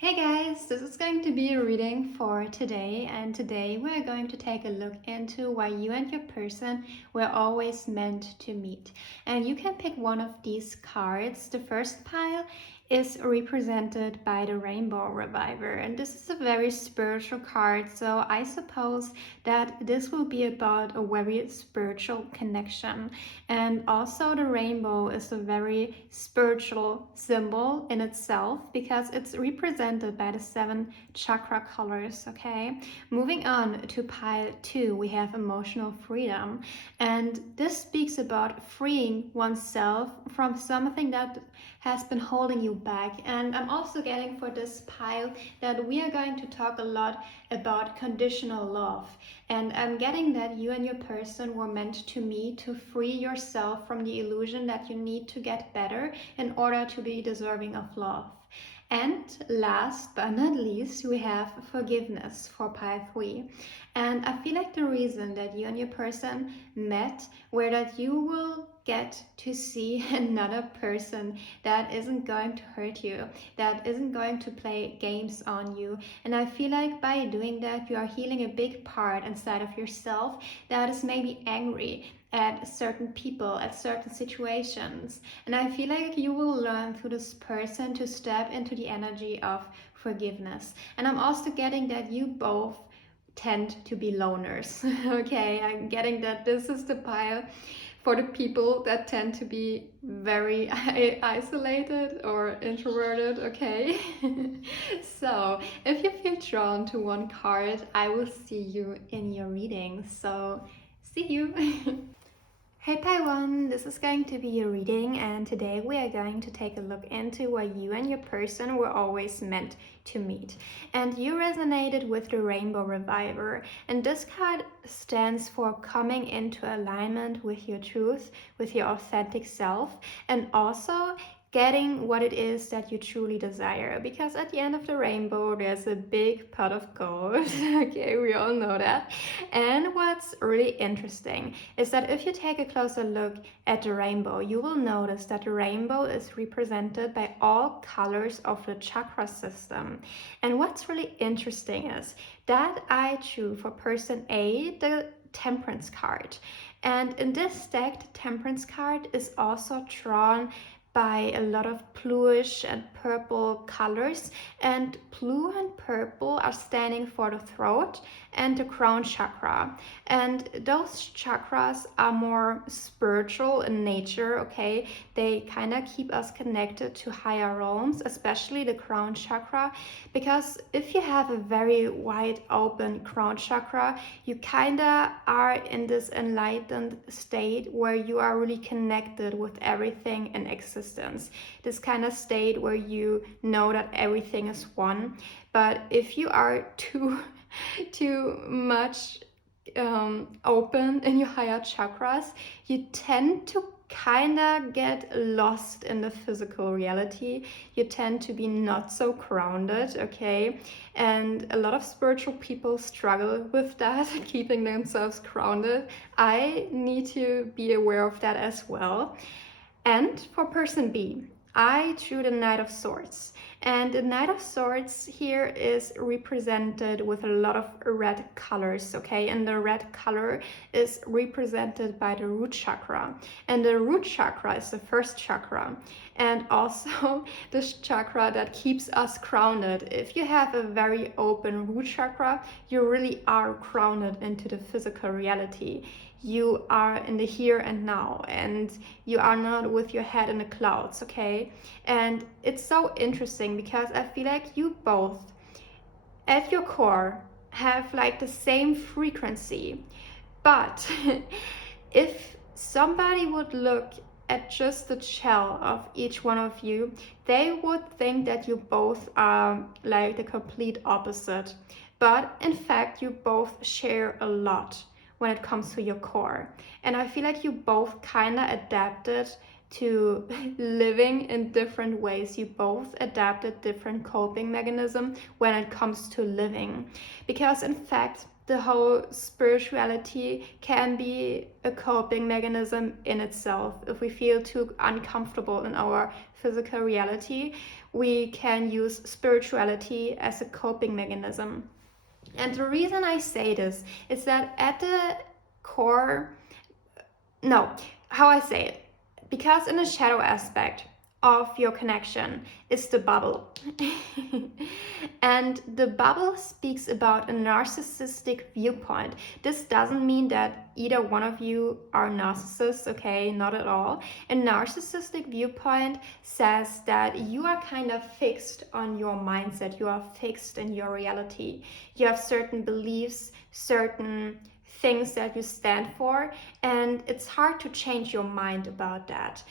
Hey guys, this is going to be a reading for today, and today we're going to take a look into why you and your person were always meant to meet. And you can pick one of these cards. The first pile is represented by the Rainbow Reviver, and this is a very spiritual card, so I suppose that this will be about a very spiritual connection. And also the rainbow is a very spiritual symbol in itself because it's represented by the 7 chakra colors. Okay, moving on to pile 2, we have emotional freedom, and this speaks about freeing oneself from something that has been holding you back. And I'm also getting for this pile that we are going to talk a lot about conditional love, and I'm getting that you and your person were meant to meet to free yourself from the illusion that you need to get better in order to be deserving of love. And last but not least, we have forgiveness for pile 3. And I feel like the reason that you and your person met were that you will get to see another person that isn't going to hurt you, that isn't going to play games on you. And I feel like by doing that, you are healing a big part inside of yourself that is maybe angry at certain people, at certain situations. And I feel like you will learn through this person to step into the energy of forgiveness. And I'm also getting that you both tend to be loners. Okay, I'm getting that this is the pile for the people that tend to be very isolated or introverted. Okay. So if you feel drawn to one card, I will see you in your reading. So see you. Hey Taiwan, this is going to be a reading, and today we are going to take a look into why you and your person were always meant to meet. And you resonated with the Rainbow Reviver, and this card stands for coming into alignment with your truth, with your authentic self, and also getting what it is that you truly desire, because at the end of the rainbow there's a big pot of gold. Okay, we all know that. And what's really interesting is that if you take a closer look at the rainbow, you will notice that the rainbow is represented by all colors of the chakra system. And what's really interesting is that I drew for person A the Temperance card, and in this deck the Temperance card is also drawn by a lot of bluish and purple colors, and blue and purple are standing for the throat and the crown chakra, and those chakras are more spiritual in nature. Okay, they kind of keep us connected to higher realms, especially the crown chakra, because if you have a very wide open crown chakra, you kind of are in this enlightened state where you are really connected with everything in existence, this kind of state where you know that everything is one. But if you are too much open in your higher chakras, you tend to kind of get lost in the physical reality. You tend to be not so grounded. Okay, and a lot of spiritual people struggle with that, keeping themselves grounded. I need to be aware of that as well. And for person B, I drew the Knight of Swords. And the Knight of Swords here is represented with a lot of red colors, okay? And the red color is represented by the root chakra. And the root chakra is the first chakra, and also this chakra that keeps us grounded. If you have a very open root chakra, you really are grounded into the physical reality. You are in the here and now, and you are not with your head in the clouds. Okay, and it's so interesting because I feel like you both at your core have like the same frequency, but if somebody would look at just the shell of each one of you, they would think that you both are like the complete opposite. But in fact, you both share a lot when it comes to your core. And I feel like you both kind of adapted to living in different ways. You both adapted different coping mechanisms when it comes to living. Because in fact, the whole spirituality can be a coping mechanism in itself. If we feel too uncomfortable in our physical reality, we can use spirituality as a coping mechanism. And the reason I say this is that at the core, no, how I say it, because in the shadow aspect of your connection is the bubble. And the bubble speaks about a narcissistic viewpoint. This doesn't mean that either one of you are narcissists, okay? Not at all. A narcissistic viewpoint says that you are kind of fixed on your mindset, you are fixed in your reality. You have certain beliefs, certain things that you stand for, and it's hard to change your mind about that.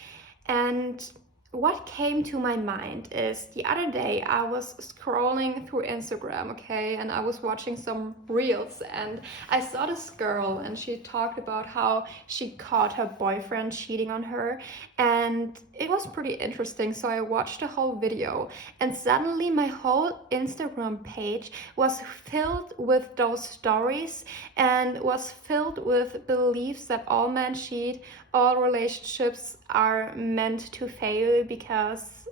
And what came to my mind is the other day I was scrolling through Instagram, okay, and I was watching some reels, and I saw this girl, and she talked about how she caught her boyfriend cheating on her, and it was pretty interesting. So I watched the whole video, and suddenly my whole Instagram page was filled with those stories and was filled with beliefs that all men cheat, all relationships are meant to fail because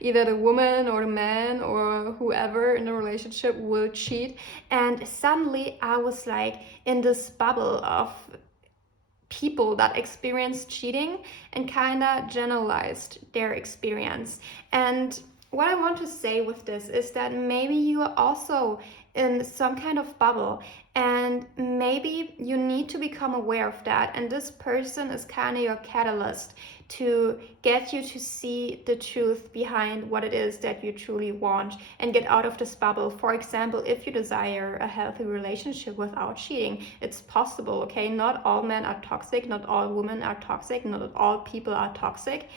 either the woman or the man or whoever in the relationship will cheat. And suddenly I was like in this bubble of people that experienced cheating and kind of generalized their experience. And what I want to say with this is that maybe you are also in some kind of bubble, and maybe you need to become aware of that, and this person is kind of your catalyst to get you to see the truth behind what it is that you truly want and get out of this bubble. For example, if you desire a healthy relationship without cheating, it's possible, okay? Not all men are toxic, not all women are toxic, not all people are toxic,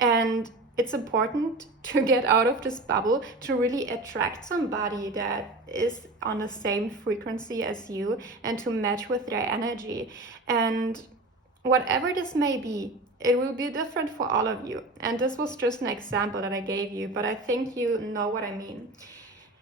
and it's important to get out of this bubble to really attract somebody that is on the same frequency as you and to match with their energy. And whatever this may be, it will be different for all of you. And this was just an example that I gave you, but I think you know what I mean.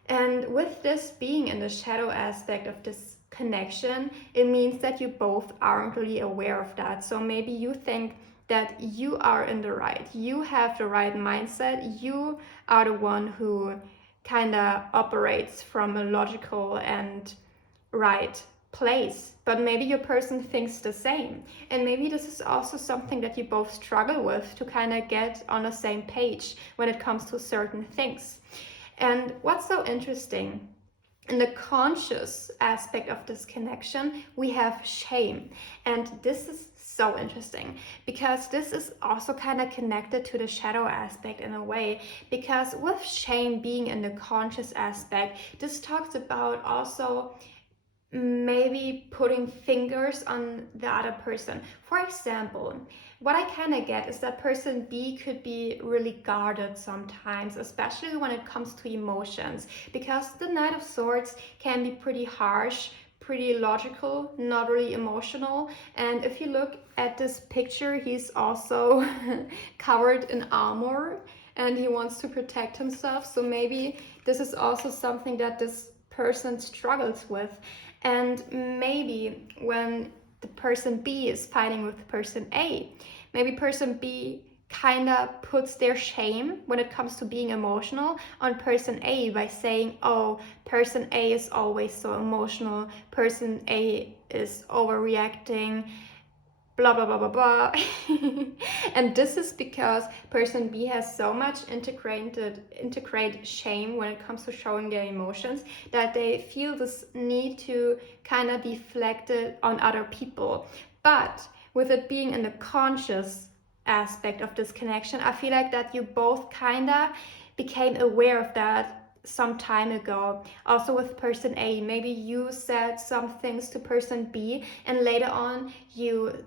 And with this being in the shadow aspect of this connection, it means that you both aren't really aware of that. So maybe you think that you are in the right, you have the right mindset, you are the one who kind of operates from a logical and right place, but maybe your person thinks the same. And maybe this is also something that you both struggle with, to kind of get on the same page when it comes to certain things. And what's so interesting, in the conscious aspect of this connection, we have shame. And this is so interesting because this is also kind of connected to the shadow aspect in a way, because with shame being in the conscious aspect, this talks about also maybe putting fingers on the other person. For example, what I kind of get is that person B could be really guarded sometimes, especially when it comes to emotions, because the Knight of Swords can be pretty harsh, pretty logical, not really emotional. And if you look at this picture, he's also covered in armor and he wants to protect himself. So maybe this is also something that this person struggles with. And maybe when the person B is fighting with person A, maybe person B kind of puts their shame when it comes to being emotional on person A by saying, oh, person A is always so emotional, person A is overreacting, blah blah blah blah blah. And this is because person B has so much integrated shame when it comes to showing their emotions that they feel this need to kind of deflect it on other people. But with it being in the conscious aspect of this connection, I feel like that you both kind of became aware of that some time ago. Also with person A, maybe you said some things to person B and later on you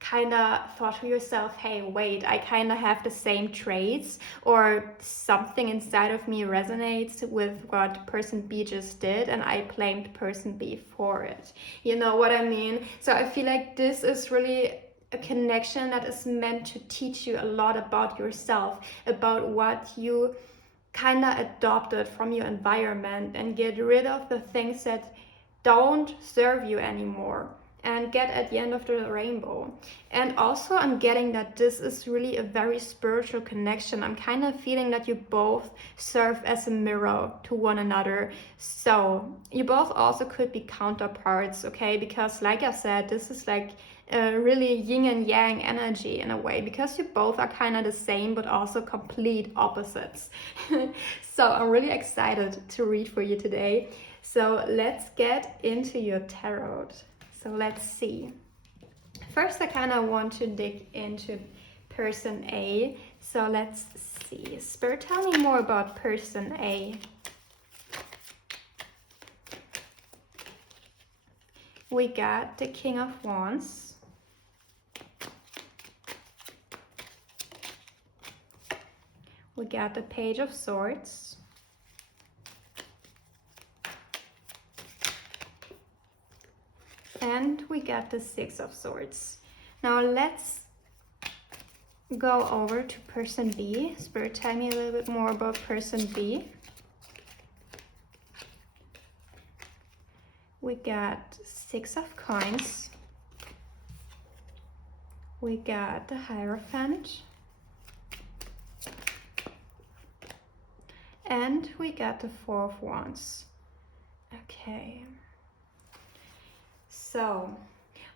kind of thought to yourself, hey, wait, I kind of have the same traits, or something inside of me resonates with what person B just did and I blamed person B for it. You know what I mean? So I feel like this is really a connection that is meant to teach you a lot about yourself, about what you kind of adopted from your environment, and get rid of the things that don't serve you anymore and get at the end of the rainbow. And also I'm getting that this is really a very spiritual connection. I'm kind of feeling that you both serve as a mirror to one another. So you both also could be counterparts, okay? Because like I said, this is like a really yin and yang energy in a way, because you both are kind of the same but also complete opposites. So I'm really excited to read for you today. So let's get into your tarot. So let's see. First, I kind of want to dig into person A. So let's see. Spirit, tell me more about person A. We got the King of Wands. We got the Page of Swords. And we got the Six of Swords. Now let's go over to person B. Spirit, tell me a little bit more about person B. We got Six of Coins. We got the Hierophant. And we got the Four of Wands. Okay. So,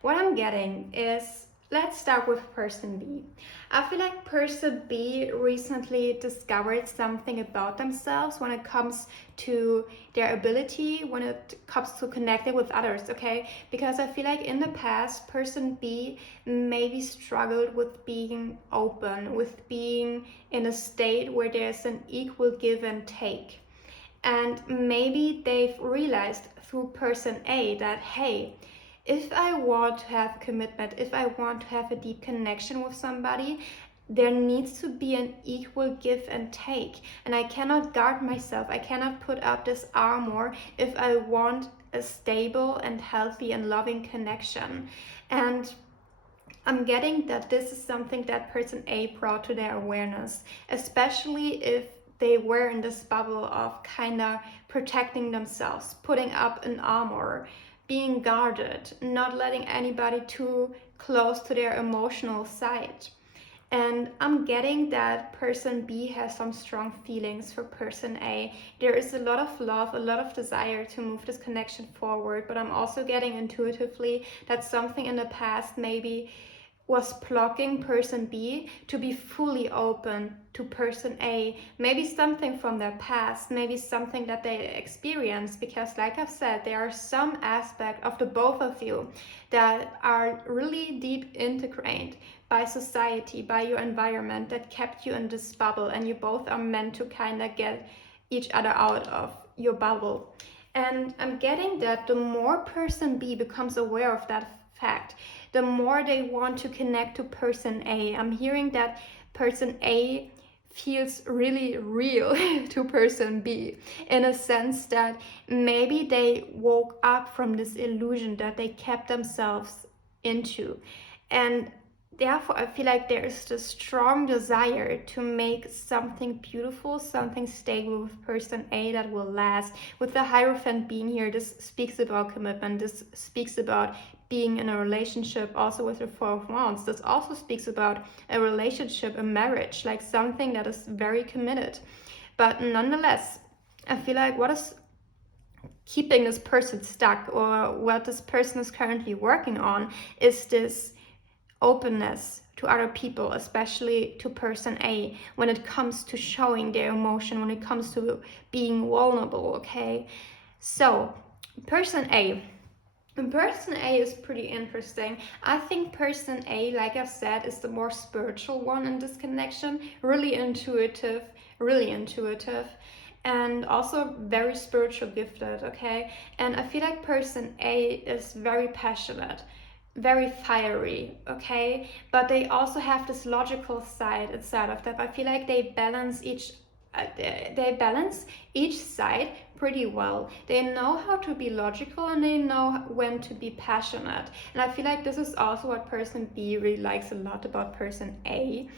what I'm getting is, let's start with person B. I feel like person B recently discovered something about themselves when it comes to their ability, when it comes to connecting with others, okay? Because I feel like in the past, person B maybe struggled with being open, with being in a state where there's an equal give and take. And maybe they've realized through person A that, hey, if I want to have commitment, if I want to have a deep connection with somebody, there needs to be an equal give and take. And I cannot guard myself. I cannot put up this armor if I want a stable and healthy and loving connection. And I'm getting that this is something that person A brought to their awareness, especially if they were in this bubble of kind of protecting themselves, putting up an armor, being guarded, not letting anybody too close to their emotional side. And I'm getting that person B has some strong feelings for person A. There is a lot of love, a lot of desire to move this connection forward, but I'm also getting intuitively that something in the past maybe was blocking person B to be fully open to person A. Maybe something from their past, maybe something that they experienced, because like I've said, there are some aspects of the both of you that are really deep integrated by society, by your environment, that kept you in this bubble, and you both are meant to kind of get each other out of your bubble. And I'm getting that the more person B becomes aware of that fact, the more they want to connect to person A. I'm hearing that person A feels really real to person B, in a sense that maybe they woke up from this illusion that they kept themselves into. And therefore, I feel like there is this strong desire to make something beautiful, something stable with person A that will last. With the Hierophant being here, this speaks about commitment. This speaks about being in a relationship. Also with the Four of Wands, this also speaks about a relationship, a marriage, like something that is very committed. But nonetheless, I feel like what is keeping this person stuck, or what this person is currently working on, is this openness to other people, especially to person A, when it comes to showing their emotion, when it comes to being vulnerable, okay? So, person A. Person A is pretty interesting. I think person A, like I said, is the more spiritual one in this connection. Really intuitive, and also very spiritual gifted, okay? And I feel like person A is very passionate, very fiery, okay? But they also have this logical side inside of them. I feel like they balance each side pretty well. They know how to be logical, and they know when to be passionate. And I feel like this is also what person B really likes a lot about person A.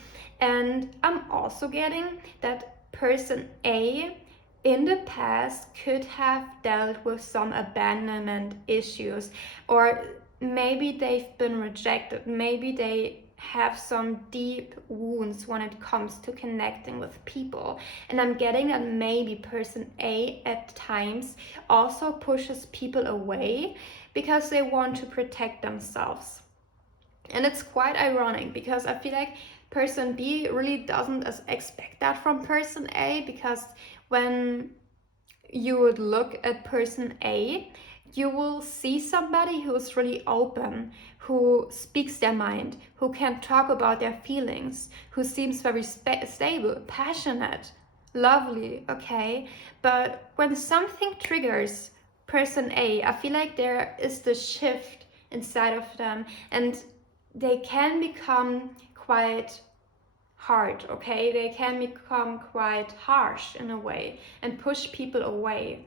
And I'm also getting that person A in the past could have dealt with some abandonment issues, or maybe they've been rejected, maybe they have some deep wounds when it comes to connecting with people. And I'm getting that maybe person A at times also pushes people away because they want to protect themselves. And it's quite ironic because I feel like person B really doesn't expect that from person A, because when you would look at person A, you will see somebody who is really open, who speaks their mind, who can talk about their feelings, who seems very stable, passionate, lovely, okay? But when something triggers person A, I feel like there is the shift inside of them, and they can become quite hard, okay? They can become quite harsh in a way and push people away.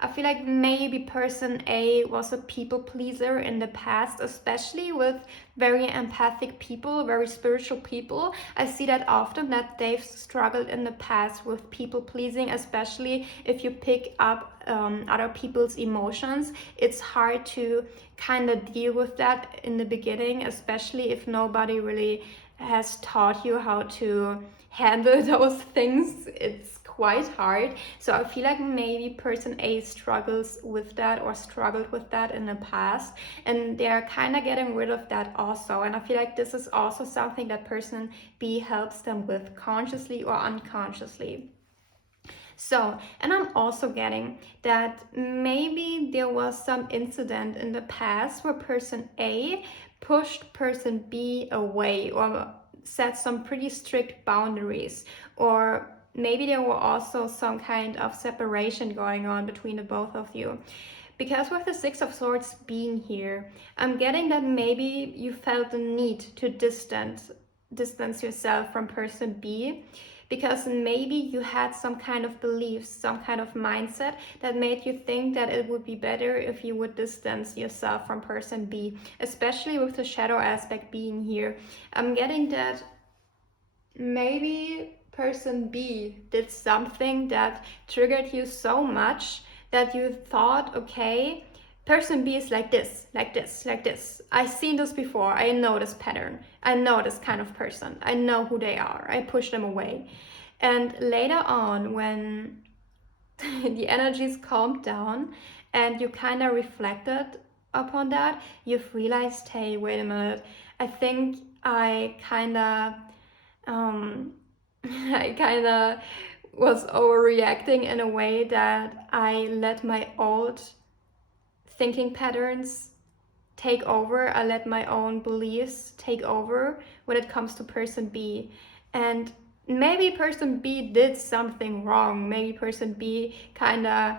I feel like maybe person A was a people pleaser in the past, especially with very empathic people, very spiritual people. I see that often, that they've struggled in the past with people pleasing, especially if you pick up other people's emotions. It's hard to kind of deal with that in the beginning, especially if nobody really has taught you how to handle those things. It's quite hard. So I feel like maybe person A struggles with that, or struggled with that in the past, and they're kind of getting rid of that also. And I feel like this is also something that person B helps them with, consciously or unconsciously. So, and I'm also getting that maybe there was some incident in the past where person A pushed person B away, or set some pretty strict boundaries, or maybe there were also some kind of separation going on between the both of you. Because with the Six of Swords being here, I'm getting that maybe you felt the need to distance yourself from person B, because maybe you had some kind of beliefs, some kind of mindset that made you think that it would be better if you would distance yourself from person B, especially with the shadow aspect being here. I'm getting that maybe person B did something that triggered you so much that you thought, okay, person B is like this, like this, like this. I've seen this before. I know this pattern. I know this kind of person. I know who they are. I push them away. And later on, when the energies calmed down and you kind of reflected upon that, you've realized, hey, wait a minute. I think I kind of I kind of was overreacting in a way that I let my old thinking patterns take over. I let my own beliefs take over when it comes to person B. And maybe person B did something wrong. Maybe person B kind of,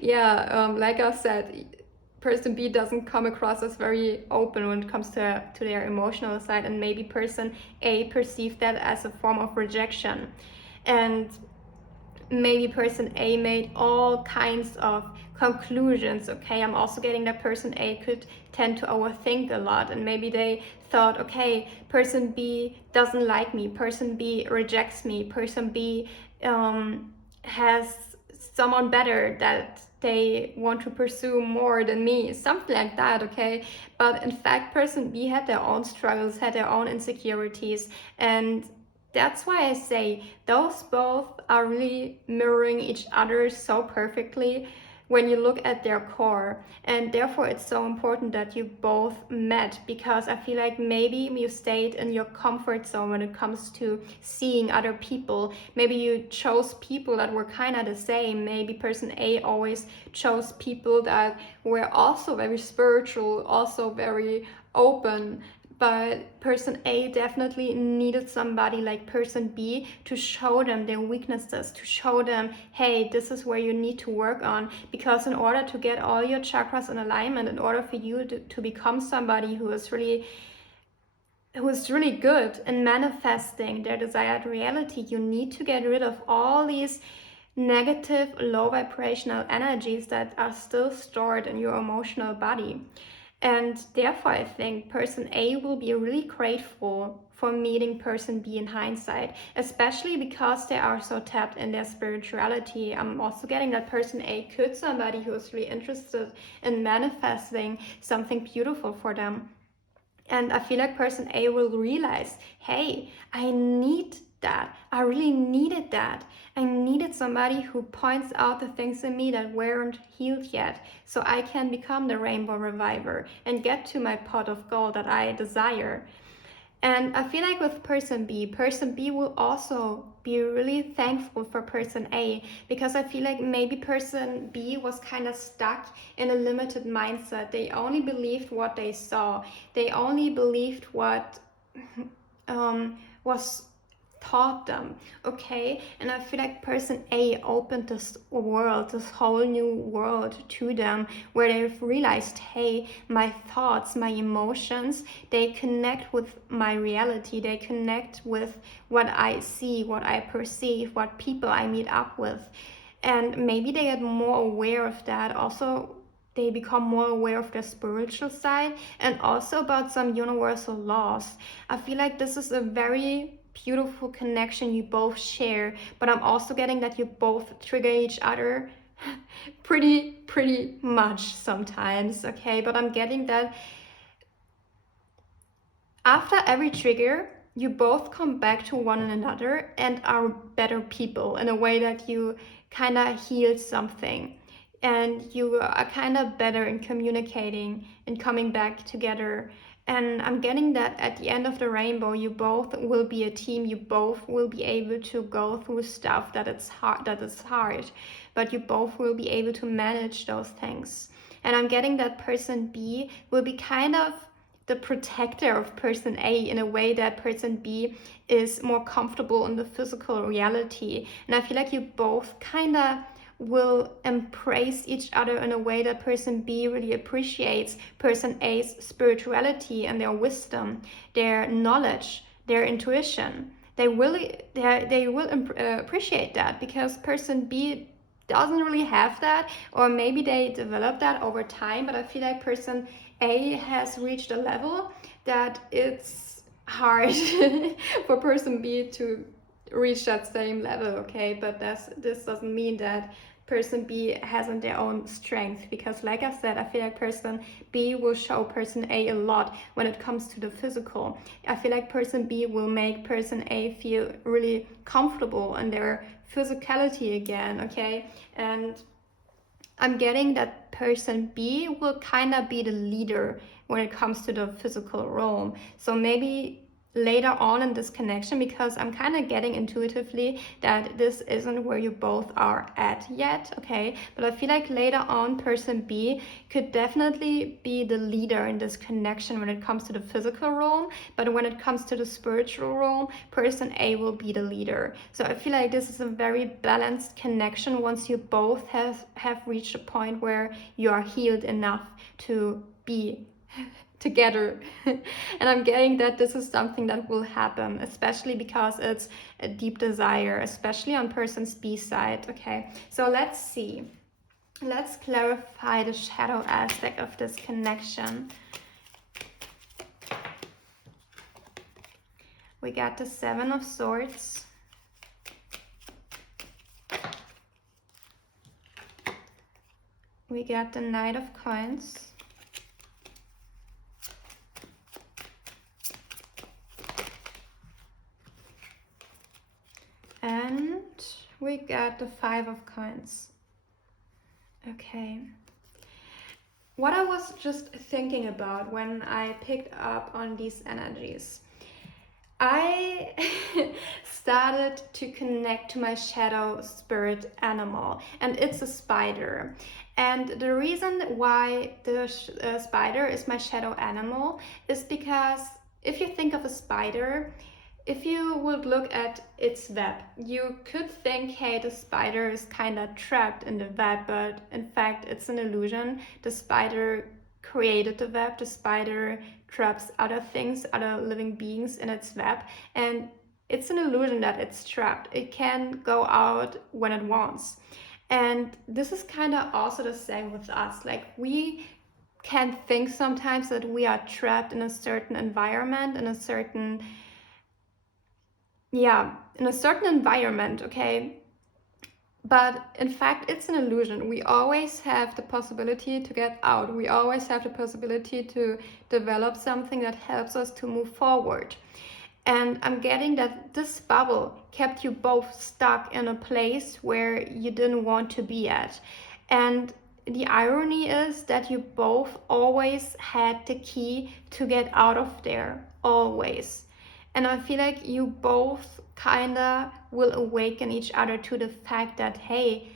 yeah, like I said, person B doesn't come across as very open when it comes to their emotional side, and maybe person A perceived that as a form of rejection. And maybe person A made all kinds of conclusions, okay? I'm also getting that person A could tend to overthink a lot, and maybe they thought, okay, person B doesn't like me, person B rejects me, person B has someone better that they want to pursue more than me, something like that, okay? But in fact, person B had their own struggles, had their own insecurities, and that's why I say those both are really mirroring each other so perfectly when you look at their core. And therefore it's so important that you both met, because I feel like maybe you stayed in your comfort zone when it comes to seeing other people. Maybe you chose people that were kind of the same. Maybe person A always chose people that were also very spiritual, also very open, but person A definitely needed somebody like person B to show them their weaknesses, to show them, hey, this is where you need to work on. Because in order to get all your chakras in alignment, in order for you to become somebody who is really good in manifesting their desired reality, you need to get rid of all these negative, low vibrational energies that are still stored in your emotional body. And therefore, I think person A will be really grateful for meeting person B in hindsight, especially because they are so tapped in their spirituality. I'm also getting that person A could somebody who is really interested in manifesting something beautiful for them. And I feel like person A will realize, hey, I need that. I really needed that. I needed somebody who points out the things in me that weren't healed yet, so I can become the rainbow reviver and get to my pot of gold that I desire. And I feel like with person B will also be really thankful for person A, because I feel like maybe person B was kind of stuck in a limited mindset. They only believed what they saw. They only believed what was taught them, okay? And I feel like person A opened this world, this whole new world to them, where they've realized, hey, my thoughts, my emotions, they connect with my reality, they connect with what I see, what I perceive, what people I meet up with. And maybe they get more aware of that. Also, they become more aware of their spiritual side and also about some universal laws. I feel like this is a very beautiful connection you both share, but I'm also getting that you both trigger each other pretty much sometimes, okay? But I'm getting that after every trigger, you both come back to one another and are better people in a way that you kind of healed something. And you are kind of better in communicating and coming back together. And I'm getting that at the end of the rainbow, you both will be a team. You both will be able to go through stuff that is hard, but you both will be able to manage those things. And I'm getting that person B will be kind of the protector of person A in a way that person B is more comfortable in the physical reality. And I feel like you both kind of will embrace each other in a way that person B really appreciates person A's spirituality and their wisdom, their knowledge, their intuition. They will appreciate that, because person B doesn't really have that, or maybe they develop that over time, but I feel like person A has reached a level that it's hard for person B to reach that same level, okay? But this doesn't mean that person B hasn't their own strength, because like I said, I feel like person B will show person A a lot when it comes to the physical. I feel like person B will make person A feel really comfortable in their physicality again, okay? And I'm getting that person B will kind of be the leader when it comes to the physical realm. So maybe later on in this connection, because I'm kind of getting intuitively that this isn't where you both are at yet, okay? But I feel like later on, person B could definitely be the leader in this connection when it comes to the physical realm. But when it comes to the spiritual realm, person A will be the leader. So I feel like this is a very balanced connection once you both have reached a point where you are healed enough to be together. And I'm getting that this is something that will happen, especially because it's a deep desire, especially on person's B side, okay? So let's see. Let's clarify the shadow aspect of this connection. We got the Seven of Swords. We got the Knight of Coins. And we got the Five of Coins. Okay. What I was just thinking about when I picked up on these energies, I started to connect to my shadow spirit animal, and it's a spider. And the reason why the spider is my shadow animal is because if you think of a spider, if you would look at its web, you could think, hey, the spider is kind of trapped in the web, but in fact, it's an illusion. The spider created the web. The spider traps other things, other living beings in its web, and it's an illusion that it's trapped. It can go out when it wants. And this is kind of also the same with us. Like, we can think sometimes that we are trapped in a certain environment, in a certain yeah, in a certain environment, okay? But in fact, it's an illusion. We always have the possibility to get out. We always have the possibility to develop something that helps us to move forward. And I'm getting that this bubble kept you both stuck in a place where you didn't want to be at. And the irony is that you both always had the key to get out of there, always. And I feel like you both kinda will awaken each other to the fact that, hey,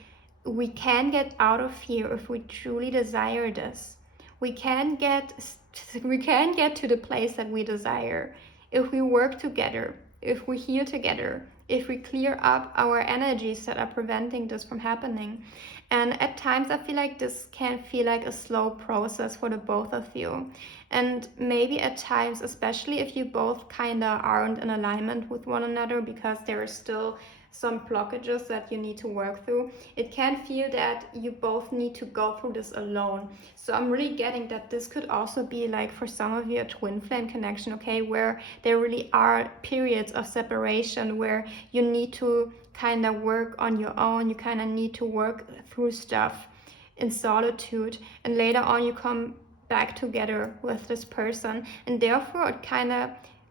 we can get out of here if we truly desire this. We can get to the place that we desire if we work together, if we heal together, if we clear up our energies that are preventing this from happening. And at times I feel like this can feel like a slow process for the both of you. And maybe at times, especially if you both kind of aren't in alignment with one another because there are still some blockages that you need to work through, it can feel that you both need to go through this alone. So I'm really getting that this could also be like for some of you a twin flame connection, okay, where there really are periods of separation where you need to kind of work on your own, you kind of need to work through stuff in solitude, and later on you come back together with this person, and therefore it kind of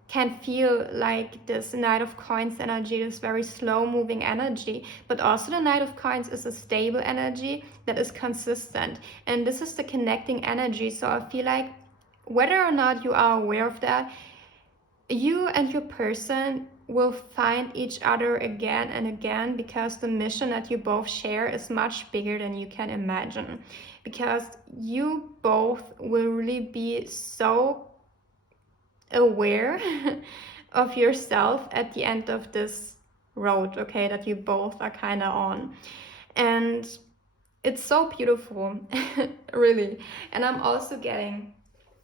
can feel like this Knight of Coins energy, this very slow moving energy. But also the Knight of Coins is a stable energy that is consistent. And this is the connecting energy. So I feel like whether or not you are aware of that, you and your person will find each other again and again, because the mission that you both share is much bigger than you can imagine. Because you both will really be so aware of yourself at the end of this road, okay, that you both are kind of on. And it's so beautiful, really. And I'm also getting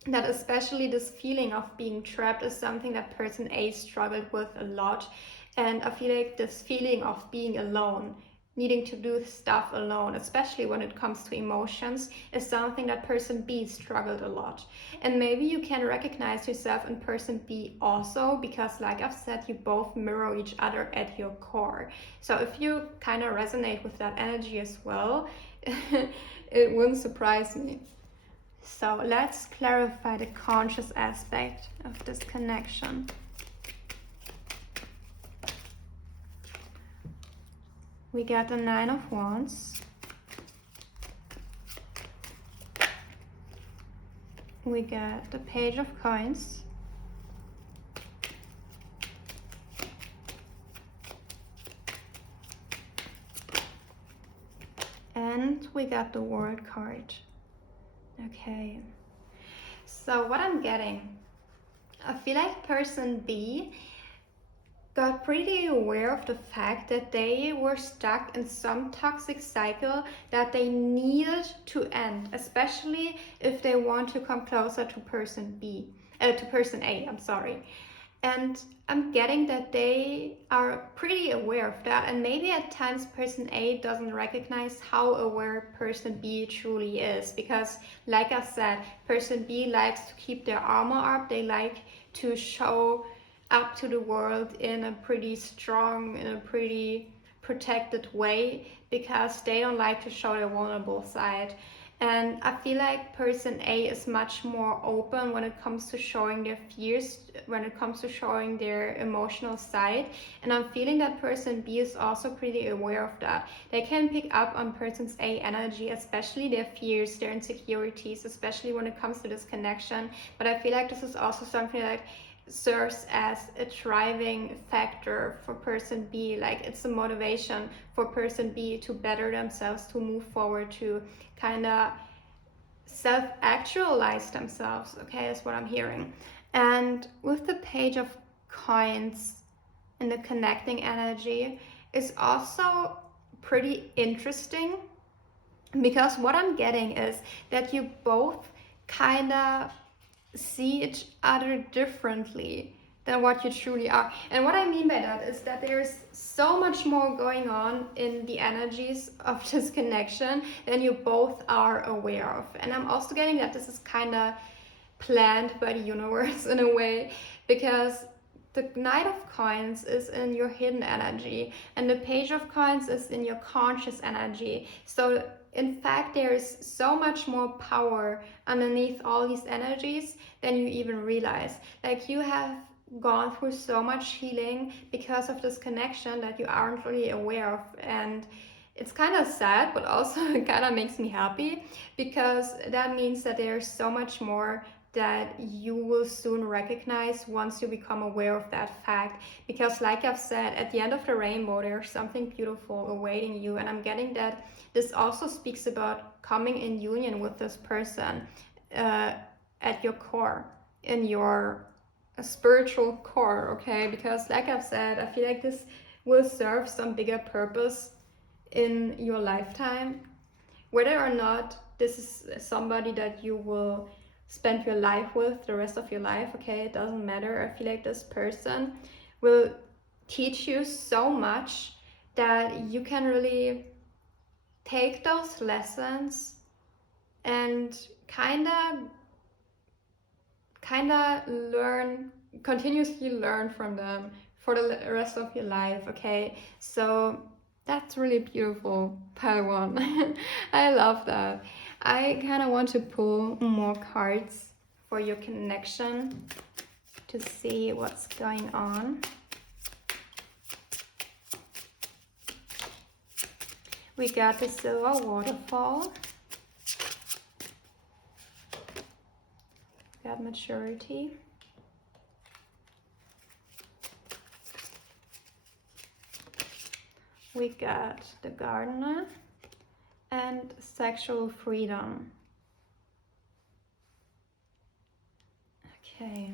that especially this feeling of being trapped is something that person A struggled with a lot. And I feel like this feeling of being alone, needing to do stuff alone, especially when it comes to emotions, is something that person B struggled a lot. And maybe you can recognize yourself in person B also, because like I've said, you both mirror each other at your core. So if you kind of resonate with that energy as well, it wouldn't surprise me. So let's clarify the conscious aspect of this connection. We got the Nine of Wands. We got the Page of Coins. And we got the World card. Okay. So what I'm getting, I feel like person B got pretty aware of the fact that they were stuck in some toxic cycle that they needed to end, especially if they want to come closer to person A, I'm sorry. And I'm getting that they are pretty aware of that, and maybe at times person A doesn't recognize how aware person B truly is, because like I said, person B likes to keep their armor up. They like to show up to the world in a pretty strong, in a pretty protected way, because they don't like to show their vulnerable side. And I feel like person A is much more open when it comes to showing their fears, when it comes to showing their emotional side. And I'm feeling that person B is also pretty aware of that. They can pick up on person's A energy, especially their fears, their insecurities, especially when it comes to this connection. But I feel like this is also something that serves as a driving factor for person B. Like it's a motivation for person B to better themselves, to move forward, to kind of self-actualize themselves, okay, is what I'm hearing. And with the Page of Coins and the connecting energy is also pretty interesting, because what I'm getting is that you both kind of see each other differently than what you truly are. And what I mean by that is that there's so much more going on in the energies of this connection than you both are aware of. And I'm also getting that this is kind of planned by the universe in a way, because the Knight of Coins is in your hidden energy, and the Page of Coins is in your conscious energy. So in fact, there is so much more power underneath all these energies than you even realize. Like, you have gone through so much healing because of this connection that you aren't really aware of, and it's kind of sad, but also it kind of makes me happy, because that means that there's so much more that you will soon recognize once you become aware of that fact. Because like I've said, at the end of the rainbow there's something beautiful awaiting you, and I'm getting that this also speaks about coming in union with this person at your core, in your spiritual core, okay? Because like I've said, I feel like this will serve some bigger purpose in your lifetime, whether or not this is somebody that you will spend your life with the rest of your life, okay? It doesn't matter. I feel like this person will teach you so much that you can really take those lessons and kind of continuously learn from them for the rest of your life, okay? So that's really beautiful, Padawan. I love that. I kind of want to pull more cards for your connection to see what's going on. We got the Silver Waterfall. Got Maturity. We got the Gardener and Sexual Freedom. Okay.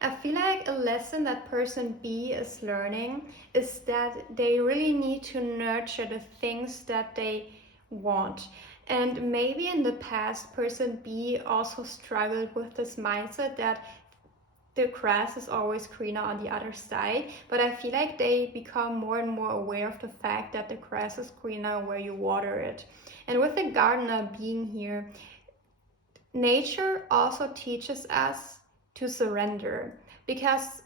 I feel like a lesson that person B is learning is that they really need to nurture the things that they want. And maybe in the past, person B also struggled with this mindset that the grass is always greener on the other side, but I feel like they become more and more aware of the fact that the grass is greener where you water it. And with the gardener being here, nature also teaches us to surrender, because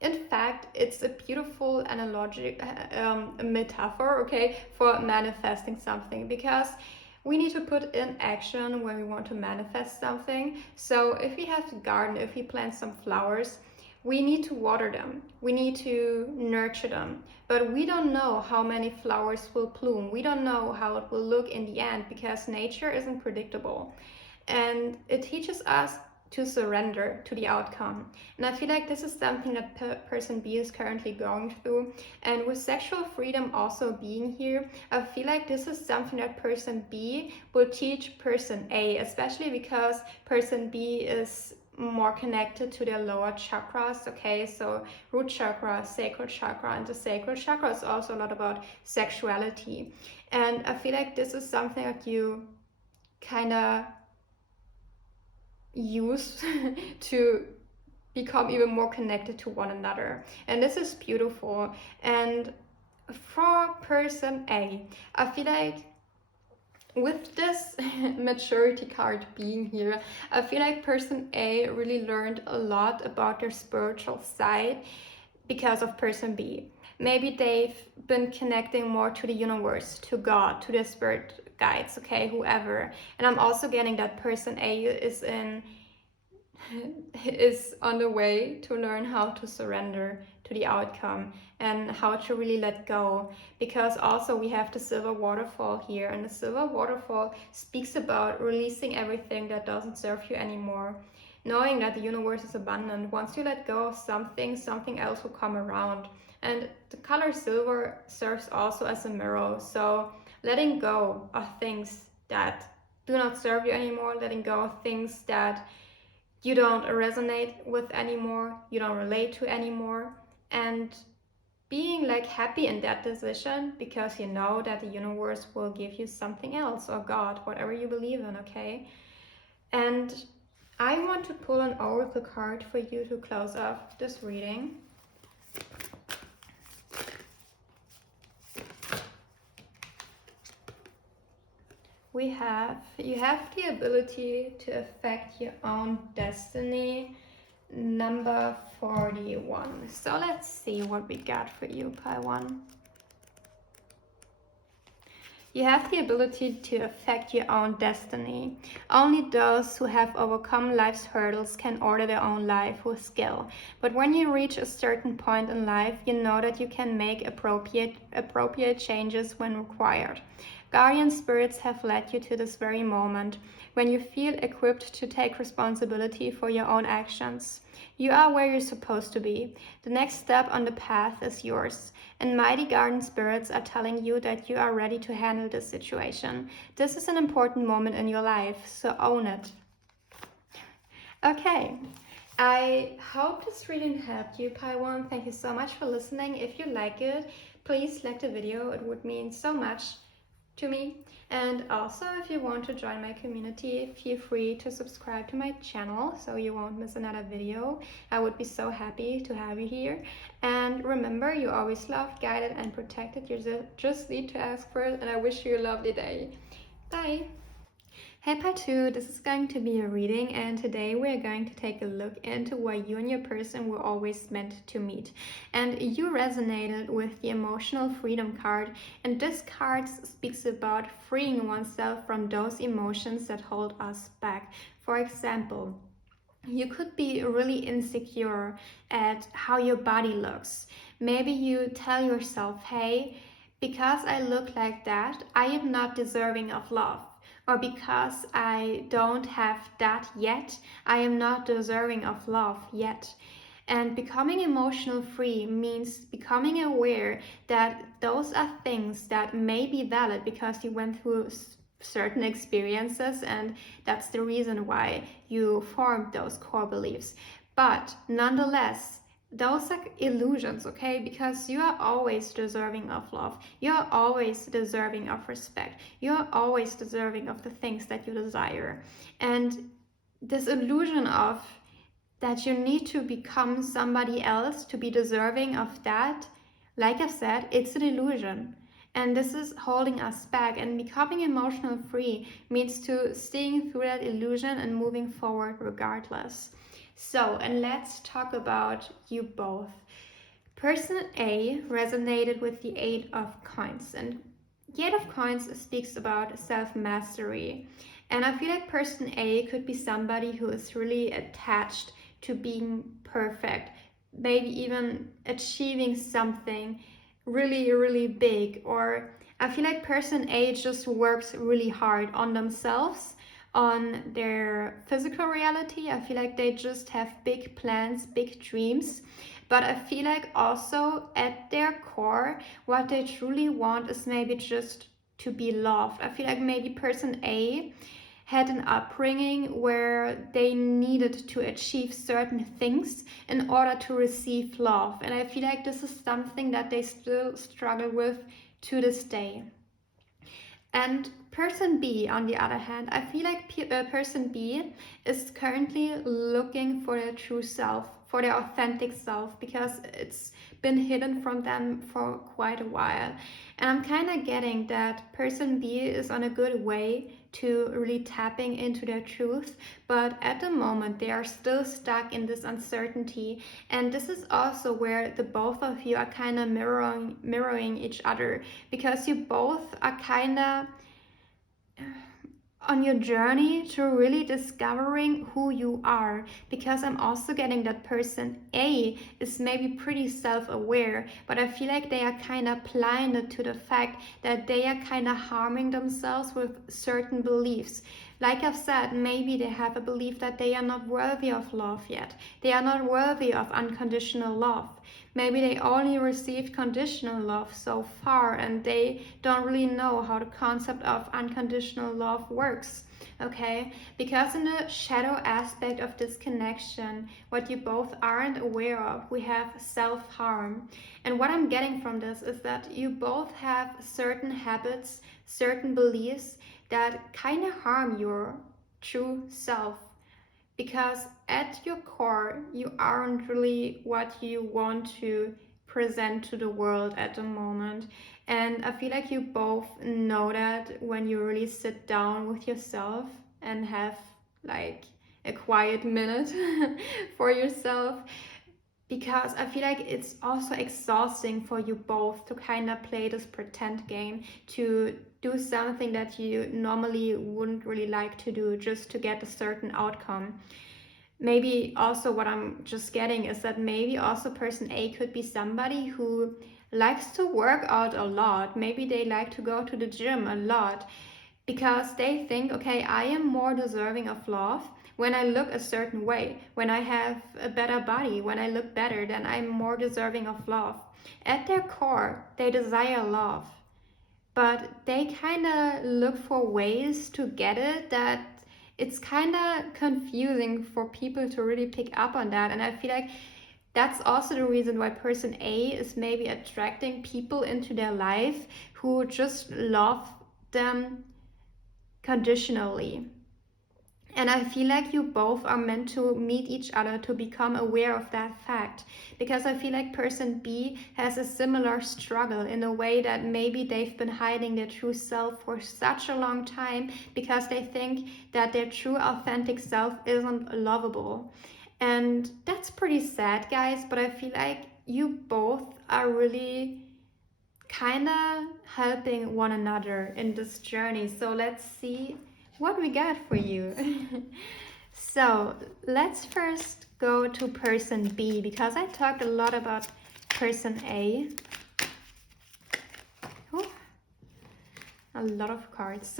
in fact it's a beautiful analogy, metaphor, okay, for manifesting something, because we need to put in action when we want to manifest something. So if we have to garden, if we plant some flowers, we need to water them, we need to nurture them, but we don't know how many flowers will bloom, we don't know how it will look in the end, because nature isn't predictable. And it teaches us to surrender to the outcome. And I feel like this is something that person B is currently going through. And with sexual freedom also being here, I feel like this is something that person B will teach person A, especially because person B is more connected to their lower chakras, okay? So root chakra, sacral chakra, and the sacral chakra is also a lot about sexuality. And I feel like this is something that you kind of use to become even more connected to one another, and this is beautiful. And for person A, I feel like with this maturity card being here, I feel like person A really learned a lot about their spiritual side because of person B. Maybe they've been connecting more to the universe, to God, to their spirit guides, okay, whoever. And I'm also getting that person A is on the way to learn how to surrender to the outcome and how to really let go, because also we have the Silver Waterfall here, and the Silver Waterfall speaks about releasing everything that doesn't serve you anymore, knowing that the universe is abundant. Once you let go of something else will come around. And the color silver serves also as a mirror, so letting go of things that do not serve you anymore, letting go of things that you don't resonate with anymore, you don't relate to anymore, and being like happy in that decision, because you know that the universe will give you something else, or God, whatever you believe in, okay? And I want to pull an oracle card for you to close off this reading. You have the ability to affect your own destiny number 41. So let's see what we got for you, Pi 1. You have the ability to affect your own destiny. Only those who have overcome life's hurdles can order their own life with skill. But when you reach a certain point in life, you know that you can make appropriate changes when required. Guardian spirits have led you to this very moment, when you feel equipped to take responsibility for your own actions. You are where you're supposed to be. The next step on the path is yours. And mighty garden spirits are telling you that you are ready to handle this situation. This is an important moment in your life, so own it. Okay, I hope this reading helped you, Pi 1. Thank you so much for listening. If you like it, please like the video. It would mean so much to me. And also, if you want to join my community, feel free to subscribe to my channel so you won't miss another video. I would be so happy to have you here. And remember, you always loved, guided, and protected. You just need to ask for it, and I wish you a lovely day. Bye! Hey Pi 2, this is going to be a reading, and today we're going to take a look into why you and your person were always meant to meet. And you resonated with the emotional freedom card, and this card speaks about freeing oneself from those emotions that hold us back. For example, you could be really insecure at how your body looks. Maybe you tell yourself, hey, because I look like that, I am not deserving of love. Or because I don't have that yet, I am not deserving of love yet. And becoming emotional free means becoming aware that those are things that may be valid because you went through certain experiences, and that's the reason why you formed those core beliefs. But nonetheless, those are illusions, okay? Because you are always deserving of love. You are always deserving of respect. You are always deserving of the things that you desire. And this illusion of that you need to become somebody else to be deserving of that, like I said, it's an illusion. And this is holding us back. And becoming emotional free means to seeing through that illusion and moving forward regardless. So, and let's talk about you both. Person A resonated with the Eight of Coins, and the Eight of Coins speaks about self-mastery. And I feel like person A could be somebody who is really attached to being perfect, maybe even achieving something really, really big. Or I feel like person A just works really hard on themselves, on their physical reality. I feel like they just have big plans, big dreams. But I feel like also at their core, what they truly want is maybe just to be loved. I feel like maybe person A had an upbringing where they needed to achieve certain things in order to receive love. And I feel like this is something that they still struggle with to this day. And person B, on the other hand, I feel like person B is currently looking for their true self, for their authentic self, because it's been hidden from them for quite a while. And I'm kind of getting that person B is on a good way to really tapping into their truth, but at the moment they are still stuck in this uncertainty. And this is also where the both of you are kind of mirroring each other, because you both are kind of on your journey to really discovering who you are. Because I'm also getting that person A is maybe pretty self-aware, but I feel like they are kind of blinded to the fact that they are kind of harming themselves with certain beliefs. Like I've said, maybe they have a belief that they are not worthy of love yet. They are not worthy of unconditional love. Maybe they only received conditional love so far, and they don't really know how the concept of unconditional love works, okay? Because in the shadow aspect of this connection, what you both aren't aware of, we have self-harm. And what I'm getting from this is that you both have certain habits, certain beliefs that kind of harm your true self. Because at your core, you aren't really what you want to present to the world at the moment. And I feel like you both know that when you really sit down with yourself and have like a quiet minute for yourself, because I feel like it's also exhausting for you both to kind of play this pretend game, to do something that you normally wouldn't really like to do just to get a certain outcome. Maybe also what I'm just getting is that maybe also person A could be somebody who likes to work out a lot. Maybe they like to go to the gym a lot because they think, okay, I am more deserving of love when I look a certain way, when I have a better body, when I look better, then I'm more deserving of love. At their core, they desire love, but they kind of look for ways to get it that it's kind of confusing for people to really pick up on that. And I feel like that's also the reason why person A is maybe attracting people into their life who just love them conditionally. And I feel like you both are meant to meet each other to become aware of that fact. Because I feel like person B has a similar struggle in a way that maybe they've been hiding their true self for such a long time because they think that their true authentic self isn't lovable. And that's pretty sad, guys, but I feel like you both are really kind of helping one another in this journey. So let's see what we got for you. So let's first go to person B, because I talked a lot about person A. Oh, a lot of cards.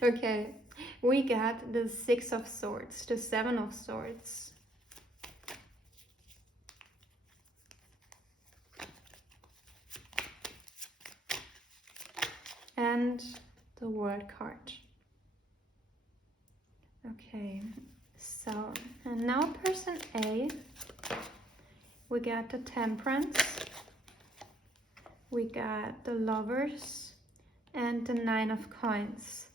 Okay, we got the Six of Swords, the Seven of Swords, and the World card. Okay, so, and now person A, we got the Temperance, we got the Lovers, and the Nine of Coins.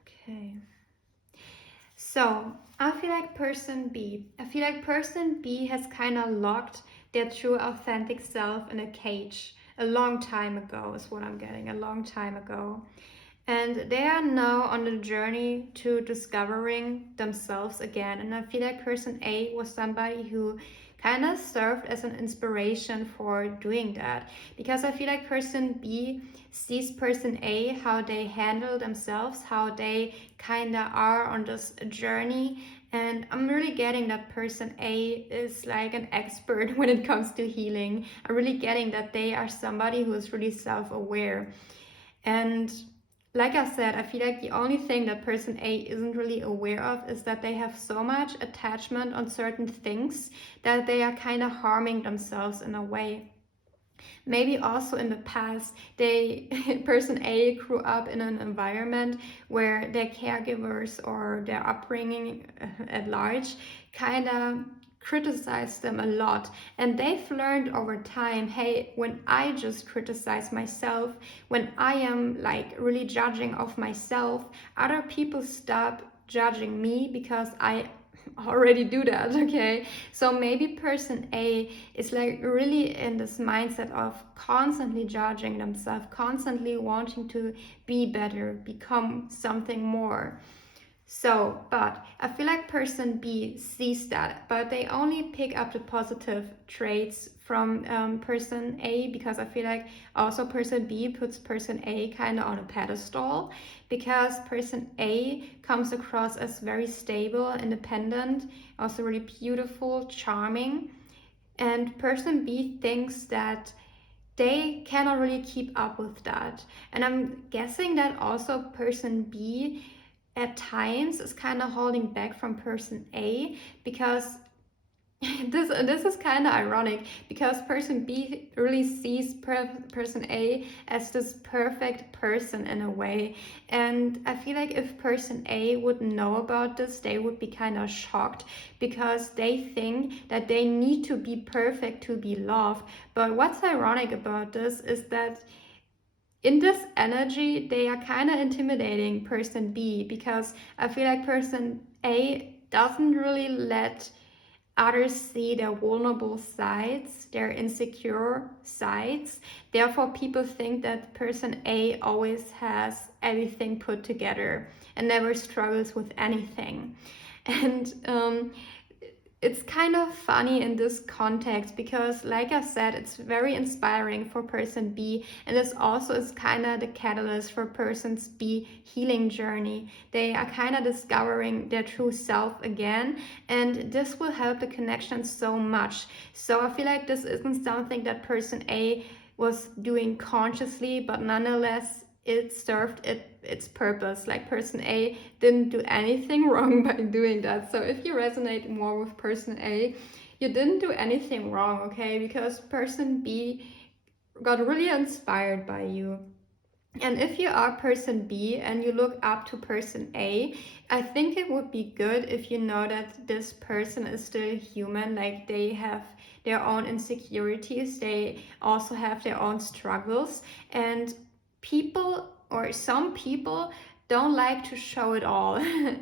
Okay, so I feel like person B has kind of locked their true authentic self in a cage a long time ago, is what I'm getting, a long time ago. And they are now on the journey to discovering themselves again. And I feel like person A was somebody who kind of served as an inspiration for doing that. Because I feel like person B sees person A, how they handle themselves, how they kind of are on this journey. And I'm really getting that person A is like an expert when it comes to healing. I'm really getting that they are somebody who is really self-aware. And like I said, I feel like the only thing that person A isn't really aware of is that they have so much attachment on certain things that they are kind of harming themselves in a way. Maybe also in the past, person A grew up in an environment where their caregivers or their upbringing at large kind of criticized them a lot, and they've learned over time, hey, when I just criticize myself, when I am like really judging of myself, other people stop judging me because I already do that. Okay, so maybe person A is like really in this mindset of constantly judging themselves, constantly wanting to be better, become something more. So, but I feel like person B sees that, but they only pick up the positive traits from person A, because I feel like also person B puts person A kind of on a pedestal, because person A comes across as very stable, independent, also really beautiful, charming, and person B thinks that they cannot really keep up with that. And I'm guessing that also person B at times is kind of holding back from person A, because this is kind of ironic, because person B really sees person A as this perfect person in a way. And I feel like if person A would know about this, they would be kind of shocked, because they think that they need to be perfect to be loved. But what's ironic about this is that in this energy, they are kind of intimidating person B, because I feel like person A doesn't really let others see their vulnerable sides, their insecure sides. Therefore, people think that person A always has everything put together and never struggles with anything. And it's kind of funny in this context because, like I said, it's very inspiring for person B, and this also is kind of the catalyst for person's B healing journey. They are kind of discovering their true self again, and this will help the connection so much. So I feel like this isn't something that person A was doing consciously, but nonetheless it served its purpose. Like person A didn't do anything wrong by doing that. So if you resonate more with person A, you didn't do anything wrong, okay? Because person B got really inspired by you. And if you are person B and you look up to person A, I think it would be good if you know that this person is still human, like they have their own insecurities, they also have their own struggles, and people, or some people, don't like to show it all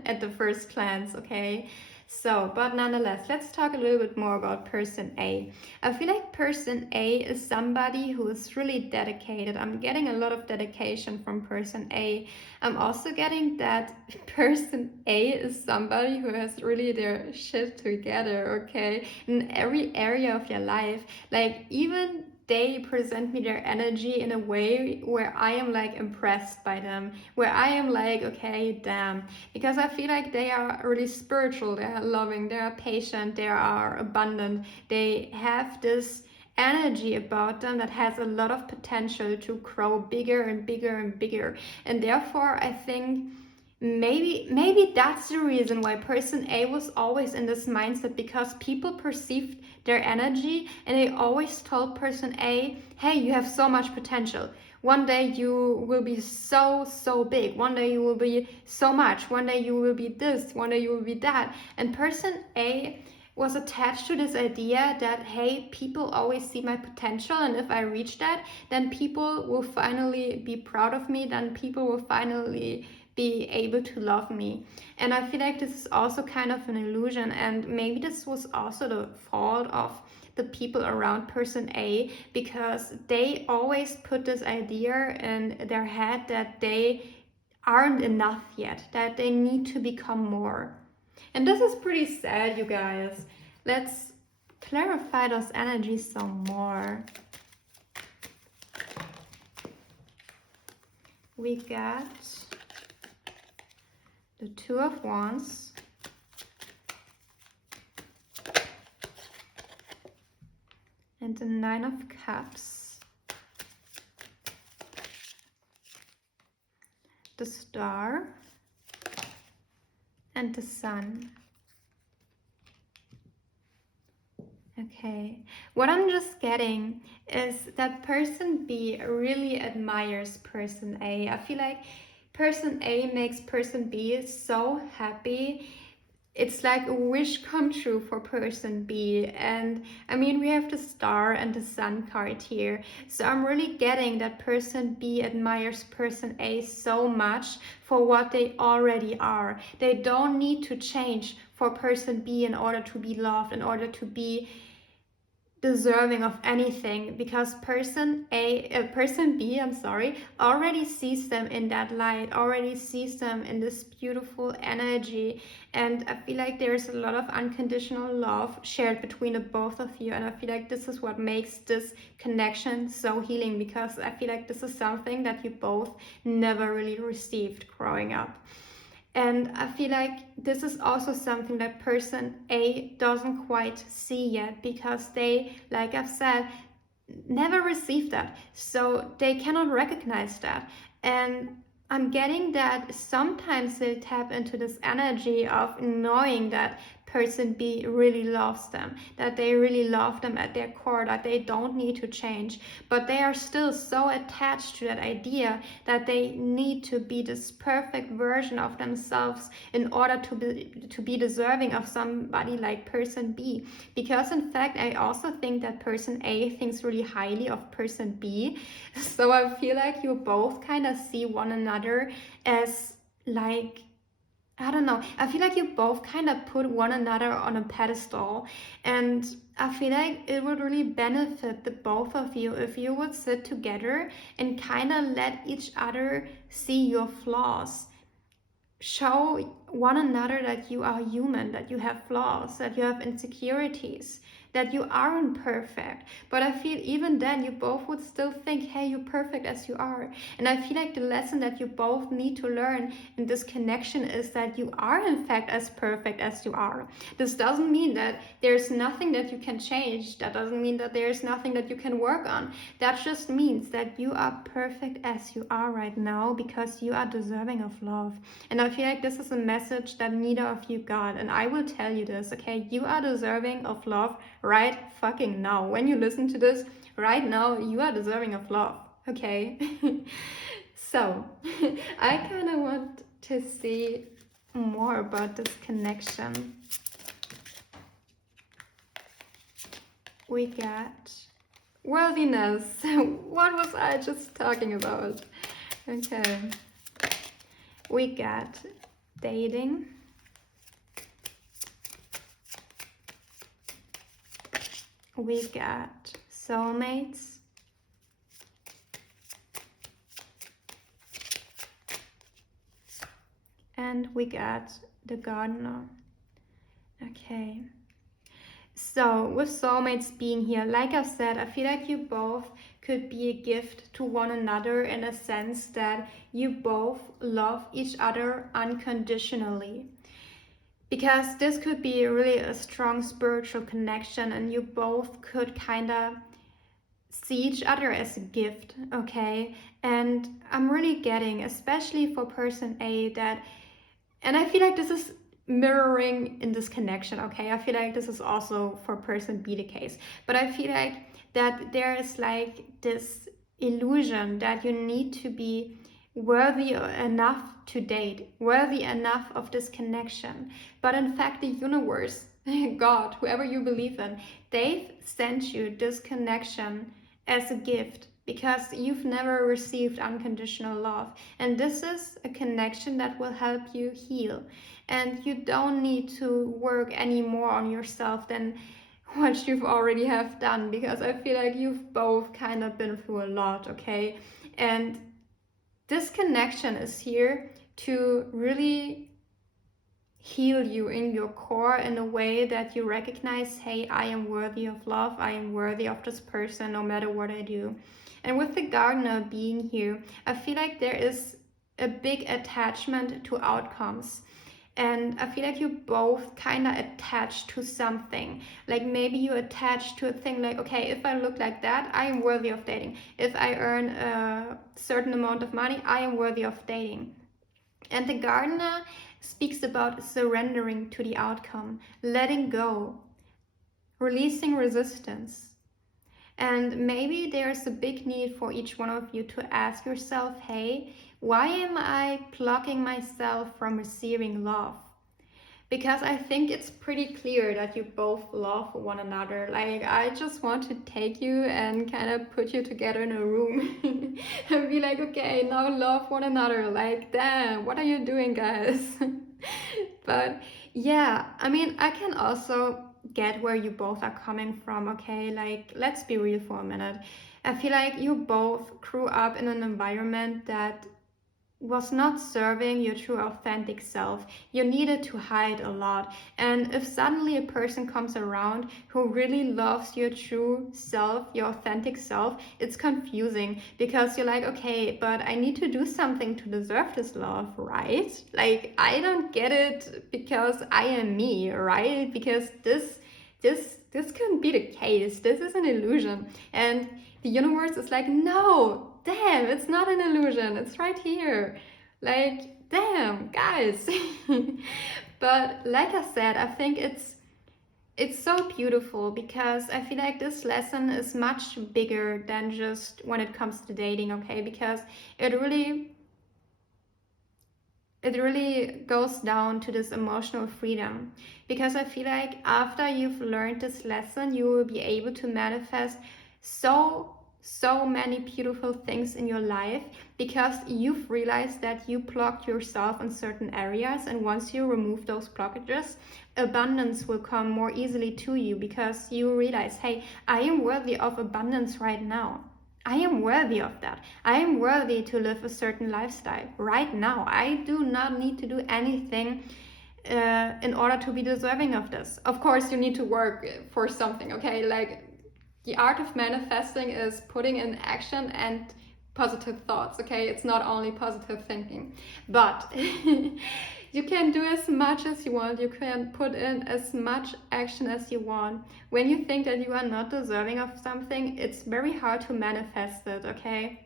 at the first glance, okay? So, but nonetheless, let's talk a little bit more about person A. I feel like person A is somebody who is really dedicated. I'm getting a lot of dedication from person A. I'm also getting that person A is somebody who has really their shit together, okay? In every area of their life. Like, even they present me their energy in a way where I am like impressed by them, where I am like, okay, damn. Because I feel like they are really spiritual, they are loving, they are patient, they are abundant, they have this energy about them that has a lot of potential to grow bigger and bigger and bigger. And therefore, I think maybe that's the reason why person A was always in this mindset, because people perceived their energy and they always told person A, hey, you have so much potential. One day you will be so big. One day you will be so much. One day you will be this. One day you will be that. And person A was attached to this idea that, hey, people always see my potential, and if I reach that, then people will finally be proud of me, then people will finally be able to love me. And I feel like this is also kind of an illusion, and maybe this was also the fault of the people around person A, because they always put this idea in their head that they aren't enough yet, that they need to become more. And this is pretty sad, you guys. Let's clarify those energies some more. We got the Two of Wands, and the Nine of Cups, the Star, and the Sun. Okay, what I'm just getting is that person B really admires person A. I feel like person A makes person B so happy. It's like a wish come true for person B. And I mean, we have the Star and the Sun card here. So I'm really getting that person B admires person A so much for what they already are. They don't need to change for person B in order to be loved, in order to be deserving of anything, because person B, I'm sorry, already sees them in that light, already sees them in this beautiful energy. And I feel like there's a lot of unconditional love shared between the both of you, and I feel like this is what makes this connection so healing, because I feel like this is something that you both never really received growing up. And I feel like this is also something that person A doesn't quite see yet, because they, like I've said, never received that. So they cannot recognize that. And I'm getting that sometimes they tap into this energy of knowing that person B really loves them, that they really love them at their core, that they don't need to change, but they are still so attached to that idea that they need to be this perfect version of themselves in order to be deserving of somebody like person B. Because in fact, I also think that person A thinks really highly of person B. So I feel like you both kind of see one another as like I don't know. I feel like you both kind of put one another on a pedestal, and I feel like it would really benefit the both of you if you would sit together and kind of let each other see your flaws. Show one another that you are human, that you have flaws, that you have insecurities, that you aren't perfect. But I feel even then you both would still think, hey, you're perfect as you are. And I feel like the lesson that you both need to learn in this connection is that you are in fact as perfect as you are. This doesn't mean that there's nothing that you can change. That doesn't mean that there's nothing that you can work on. That just means that you are perfect as you are right now because you are deserving of love. And I feel like this is a message that neither of you got. And I will tell you this, okay? You are deserving of love right fucking now. When you listen to this, right now, you are deserving of love, okay? So, I kind of want to see more about this connection. We got worthiness. What was I just talking about? Okay. We got dating. We got soulmates. And we got the gardener. Okay. So with soulmates being here, like I said, I feel like you both could be a gift to one another in a sense that you both love each other unconditionally. Because this could be really a strong spiritual connection and you both could kind of see each other as a gift, okay? And I'm really getting, especially for person A, that, and I feel like this is mirroring in this connection, okay? I feel like this is also for person B the case, but I feel like that there is like this illusion that you need to be worthy enough to date, worthy enough of this connection. But in fact, the universe, God, whoever you believe in, they've sent you this connection as a gift because you've never received unconditional love. And this is a connection that will help you heal. And you don't need to work any more on yourself than what you've already have done, because I feel like you've both kind of been through a lot, okay? And this connection is here to really heal you in your core in a way that you recognize, hey, I am worthy of love, I am worthy of this person no matter what I do. And with the gardener being here, I feel like there is a big attachment to outcomes. And I feel like you both kind of attached to something. Like maybe you attach to a thing like, okay, if I look like that, I am worthy of dating. If I earn a certain amount of money, I am worthy of dating. And the gardener speaks about surrendering to the outcome, letting go, releasing resistance. And maybe there's a big need for each one of you to ask yourself, hey, why am I blocking myself from receiving love? Because I think it's pretty clear that you both love one another. Like, I just want to take you and kind of put you together in a room and be like, okay, now love one another. Like, damn, what are you doing, guys? But yeah, I mean, I can also get where you both are coming from, okay? Like, let's be real for a minute. I feel like you both grew up in an environment that was not serving your true authentic self. You needed to hide a lot. And if suddenly a person comes around who really loves your true self, your authentic self, it's confusing because you're like, okay, but I need to do something to deserve this love, right? Like, I don't get it because I am me, right? Because this couldn't be the case. This is an illusion. And the universe is like, no, damn, it's not an illusion. It's right here. Like, damn, guys. But like I said, I think it's so beautiful because I feel like this lesson is much bigger than just when it comes to dating, okay? Because it really goes down to this emotional freedom, because I feel like after you've learned this lesson, you will be able to manifest so so many beautiful things in your life because you've realized that you blocked yourself in certain areas, and once you remove those blockages, abundance will come more easily to you because you realize, hey, I am worthy of abundance right now. I am worthy of that. I am worthy to live a certain lifestyle right now. I do not need to do anything in order to be deserving of this. Of course, you need to work for something, okay? Like, the art of manifesting is putting in action and positive thoughts, okay? It's not only positive thinking, but you can do as much as you want. You can put in as much action as you want. When you think that you are not deserving of something, it's very hard to manifest it, okay?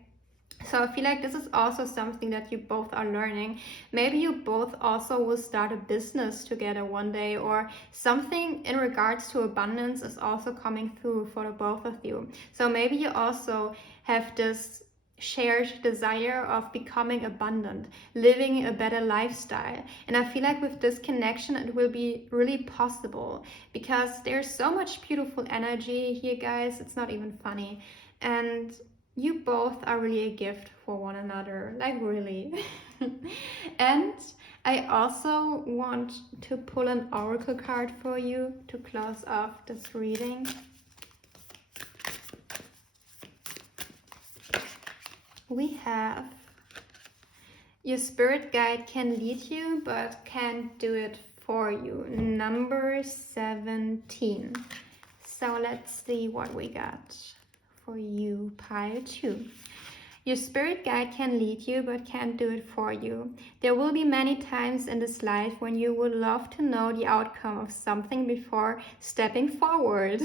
So I feel like this is also something that you both are learning. Maybe you both also will start a business together one day, or something in regards to abundance is also coming through for the both of you. So maybe you also have this shared desire of becoming abundant, living a better lifestyle. And I feel like with this connection, it will be really possible because there's so much beautiful energy here, guys. It's not even funny. And you both are really a gift for one another, like really. And I also want to pull an oracle card for you to close off this reading. We have, your spirit guide can lead you but can't do it for you, number 17. So let's see what we got for you, pile 2. Your spirit guide can lead you but can't do it for you. There will be many times in this life when you would love to know the outcome of something before stepping forward.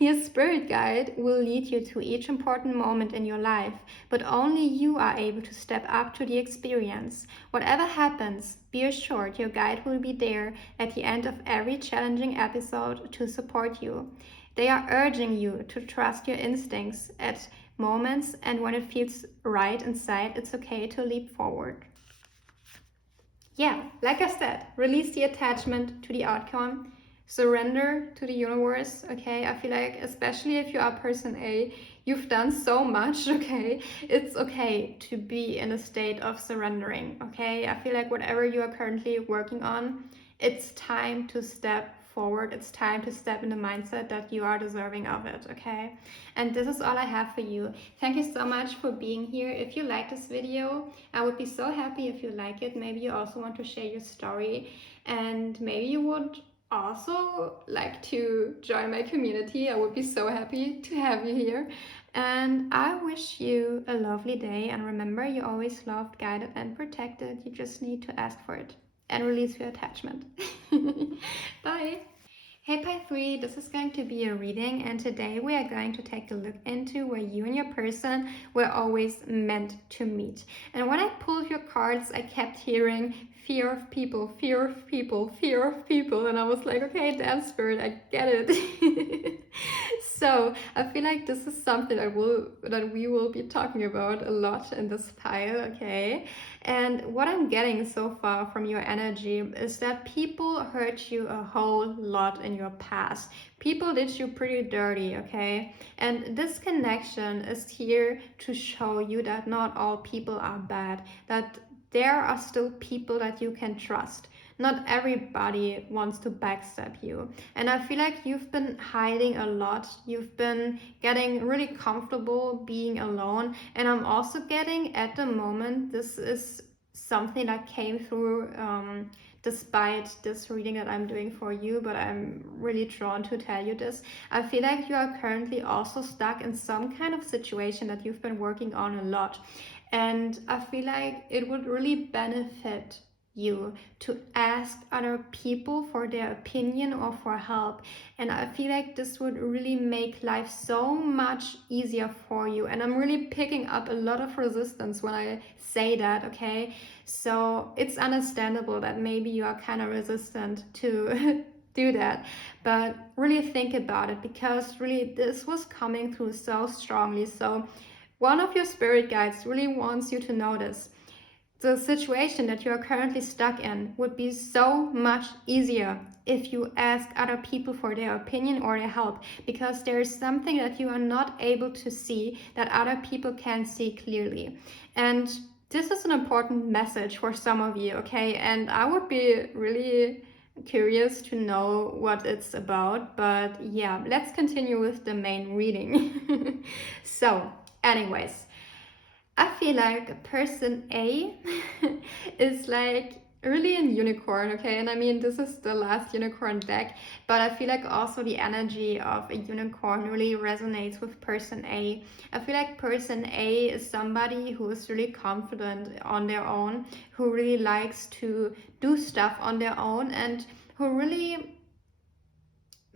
Your spirit guide will lead you to each important moment in your life, but only you are able to step up to the experience. Whatever happens, be assured your guide will be there at the end of every challenging episode to support you. They are urging you to trust your instincts at moments, and when it feels right inside, it's okay to leap forward. Yeah, like I said, release the attachment to the outcome, surrender to the universe, okay? I feel like, especially if you are person A, you've done so much, okay? It's okay to be in a state of surrendering, okay? I feel like whatever you are currently working on, it's time to step forward. It's time to step in the mindset that you are deserving of it, okay? And this is all I have for you. Thank you so much for being here. If you like this video, I would be so happy if you like it. Maybe you also want to share your story, and maybe you would also like to join my community. I would be so happy to have you here. And I wish you a lovely day, and remember, you're always loved, guided, and protected. You just need to ask for it and release your attachment. Bye. Hey Pi 3, this is going to be a reading, and today we are going to take a look into where you and your person were always meant to meet. And when I pulled your cards, I kept hearing fear of people, fear of people, fear of people, and I was like, okay, damn spirit, I get it. So I feel like this is something that we will be talking about a lot in this pile, okay? And what I'm getting so far from your energy is that people hurt you a whole lot in your past. People did you pretty dirty, okay? And this connection is here to show you that not all people are bad, that there are still people that you can trust. Not everybody wants to backstab you. And I feel like you've been hiding a lot. You've been getting really comfortable being alone. And I'm also getting, at the moment, this is something that came through despite this reading that I'm doing for you, but I'm really drawn to tell you this. I feel like you are currently also stuck in some kind of situation that you've been working on a lot. And I feel like it would really benefit you to ask other people for their opinion or for help. And I feel like this would really make life so much easier for you. And I'm really picking up a lot of resistance when I say that, okay? So it's understandable that maybe you are kind of resistant to do that, but really think about it, because really this was coming through so strongly. So one of your spirit guides really wants you to notice the situation that you are currently stuck in would be so much easier if you ask other people for their opinion or their help, because there is something that you are not able to see that other people can see clearly. And this is an important message for some of you, okay? And I would be really curious to know what it's about, but yeah, let's continue with the main reading. So, anyways, I feel like person A is like really a unicorn, okay? And I mean, this is the last unicorn deck, but I feel like also the energy of a unicorn really resonates with person A. I feel like person A is somebody who is really confident on their own, who really likes to do stuff on their own, and who really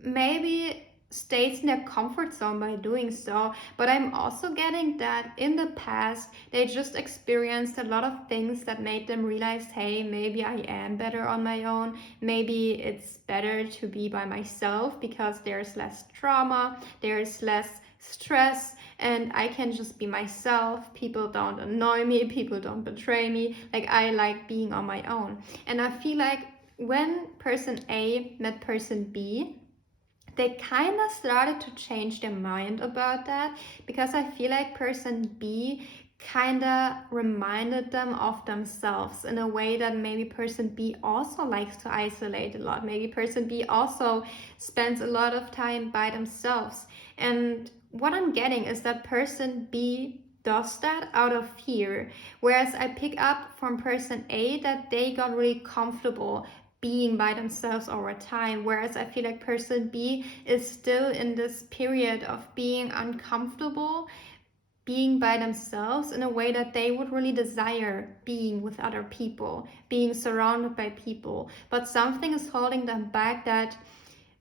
maybe stays in their comfort zone by doing so. But I'm also getting that in the past they just experienced a lot of things that made them realize, hey, maybe I am better on my own, maybe it's better to be by myself because there's less trauma, there's less stress, and I can just be myself. People don't annoy me, people don't betray me, like I like being on my own. And I feel like when person A met person B, they kind of started to change their mind about that, because I feel like person B kind of reminded them of themselves in a way that maybe person B also likes to isolate a lot. Maybe person B also spends a lot of time by themselves. And what I'm getting is that person B does that out of fear, whereas I pick up from person A that they got really comfortable being by themselves over time, whereas I feel like person B is still in this period of being uncomfortable being by themselves in a way that they would really desire being with other people, being surrounded by people, but something is holding them back that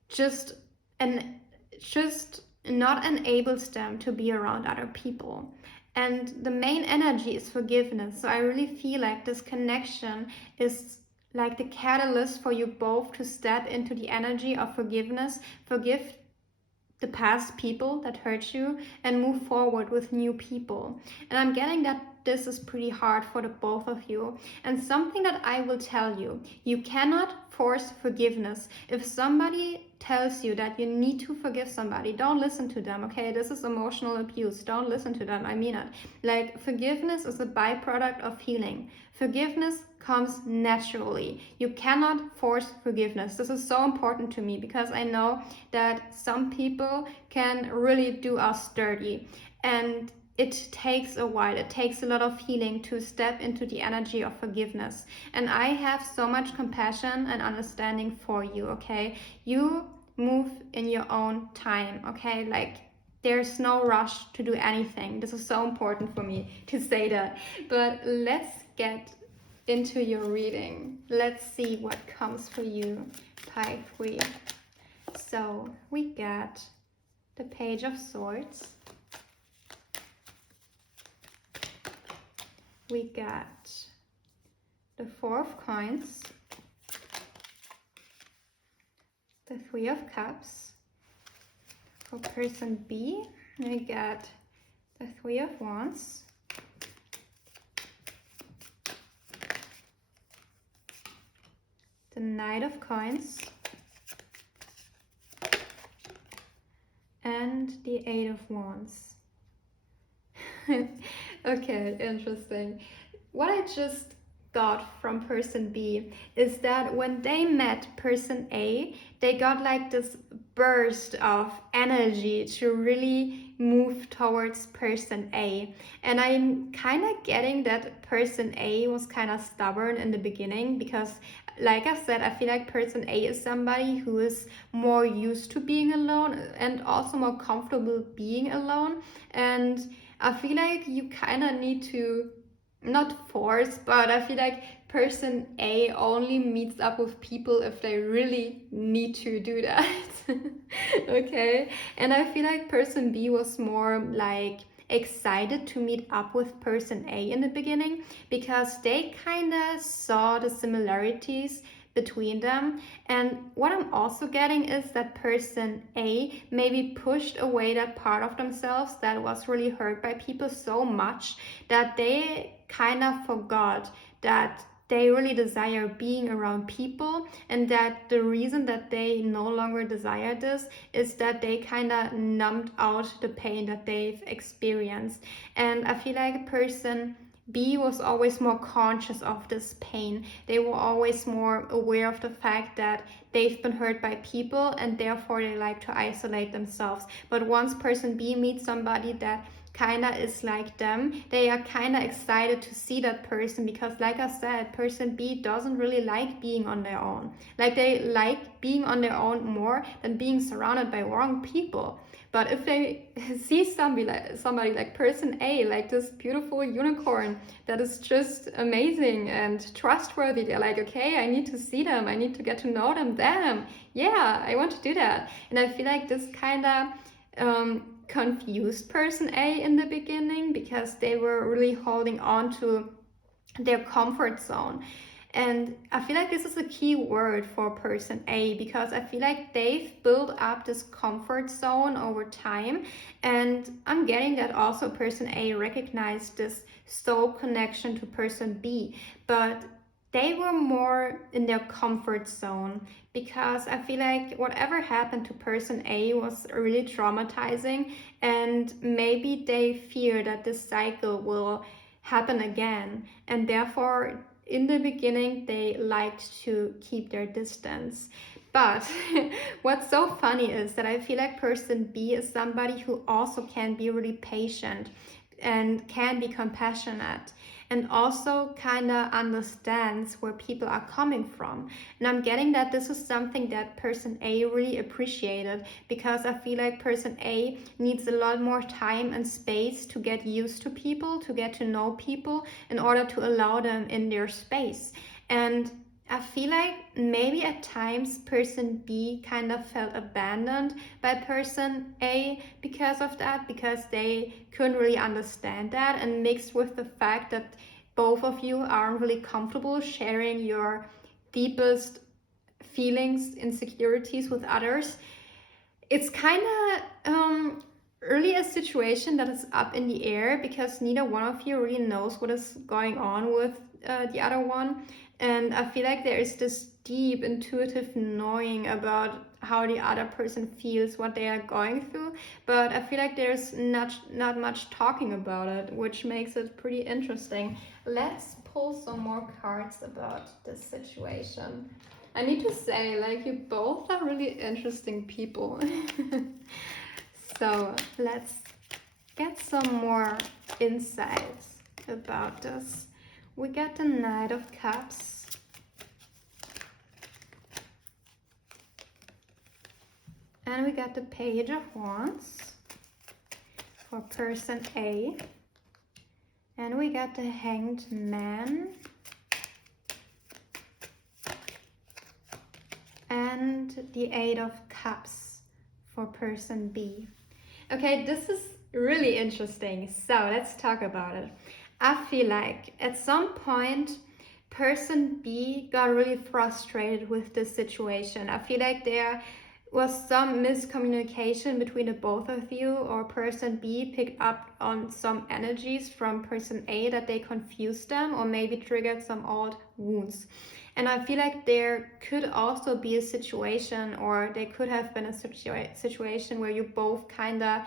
just not enables them to be around other people. And the main energy is forgiveness. So I really feel like this connection is like the catalyst for you both to step into the energy of forgiveness, forgive the past people that hurt you, and move forward with new people. And I'm getting that this is pretty hard for the both of you. And something that I will tell you, you cannot force forgiveness. If somebody tells you that you need to forgive somebody, don't listen to them, okay? This is emotional abuse. Don't listen to them. I mean it. Like, forgiveness is a byproduct of healing. Forgiveness comes naturally. You cannot force forgiveness. This is so important to me because I know that some people can really do us dirty, and it takes a while. It takes a lot of healing to step into the energy of forgiveness. And I have so much compassion and understanding for you, okay? You move in your own time, okay? Like, there's no rush to do anything. This is so important for me to say that. But let's get into your reading. Let's see what comes for you, Pi 3. So we got the Page of Swords. We got the Four of Coins, the Three of Cups. For person B, we got the Three of Wands, the Knight of Coins, and the Eight of Wands. Okay, interesting. What I just got from person B is that when they met person A, they got like this burst of energy to really move towards person A. And I'm kind of getting that person A was kind of stubborn in the beginning because, like I said, I feel like person A is somebody who is more used to being alone and also more comfortable being alone. And I feel like you kind of need to not force, but I feel like person A only meets up with people if they really need to do that. Okay, and I feel like person B was more like excited to meet up with person A in the beginning because they kind of saw the similarities between them. And what I'm also getting is that person A maybe pushed away that part of themselves that was really hurt by people so much that they kind of forgot that they really desire being around people, and that the reason that they no longer desire this is that they kind of numbed out the pain that they've experienced. And I feel like person B was always more conscious of this pain. They were always more aware of the fact that they've been hurt by people and therefore they like to isolate themselves. But once person B meets somebody that kind of is like them, they are kind of excited to see that person, because like I said, person B doesn't really like being on their own. Like they like being on their own more than being surrounded by wrong people. But if they see somebody like person A, like this beautiful unicorn that is just amazing and trustworthy, they're like, okay, I need to see them, I need to get to know them. Damn, yeah, I want to do that. And I feel like this kind of confused person A in the beginning, because they were really holding on to their comfort zone. And I feel like this is a key word for person A, because I feel like they've built up this comfort zone over time. And I'm getting that also person A recognized this soul connection to person B, but they were more in their comfort zone, because I feel like whatever happened to person A was really traumatizing, and maybe they fear that this cycle will happen again, and therefore in the beginning they liked to keep their distance. But what's so funny is that I feel like person B is somebody who also can be really patient and can be compassionate, and also kind of understands where people are coming from. And I'm getting that this is something that person A really appreciated, because I feel like person A needs a lot more time and space to get used to people, to get to know people, in order to allow them in their space. And I feel like maybe at times person B kind of felt abandoned by person A because of that, because they couldn't really understand that, and mixed with the fact that both of you aren't really comfortable sharing your deepest feelings, insecurities with others. It's kind of really a situation that is up in the air, because neither one of you really knows what is going on with the other one. And I feel like there is this deep intuitive knowing about how the other person feels, what they are going through, but I feel like there's not much talking about it, which makes it pretty interesting. Let's pull some more cards about this situation. I need to say, like, you both are really interesting people. So let's get some more insights about this. We got the Knight of Cups. And we got the Page of Wands for person A. And we got the Hanged Man. And the Eight of Cups for person B. Okay, this is really interesting. So let's talk about it. I feel like at some point, person B got really frustrated with this situation. I feel like there was some miscommunication between the both of you, or person B picked up on some energies from person A that they confused them, or maybe triggered some old wounds. And I feel like there could also be a situation, or there could have been a situation where you both kind of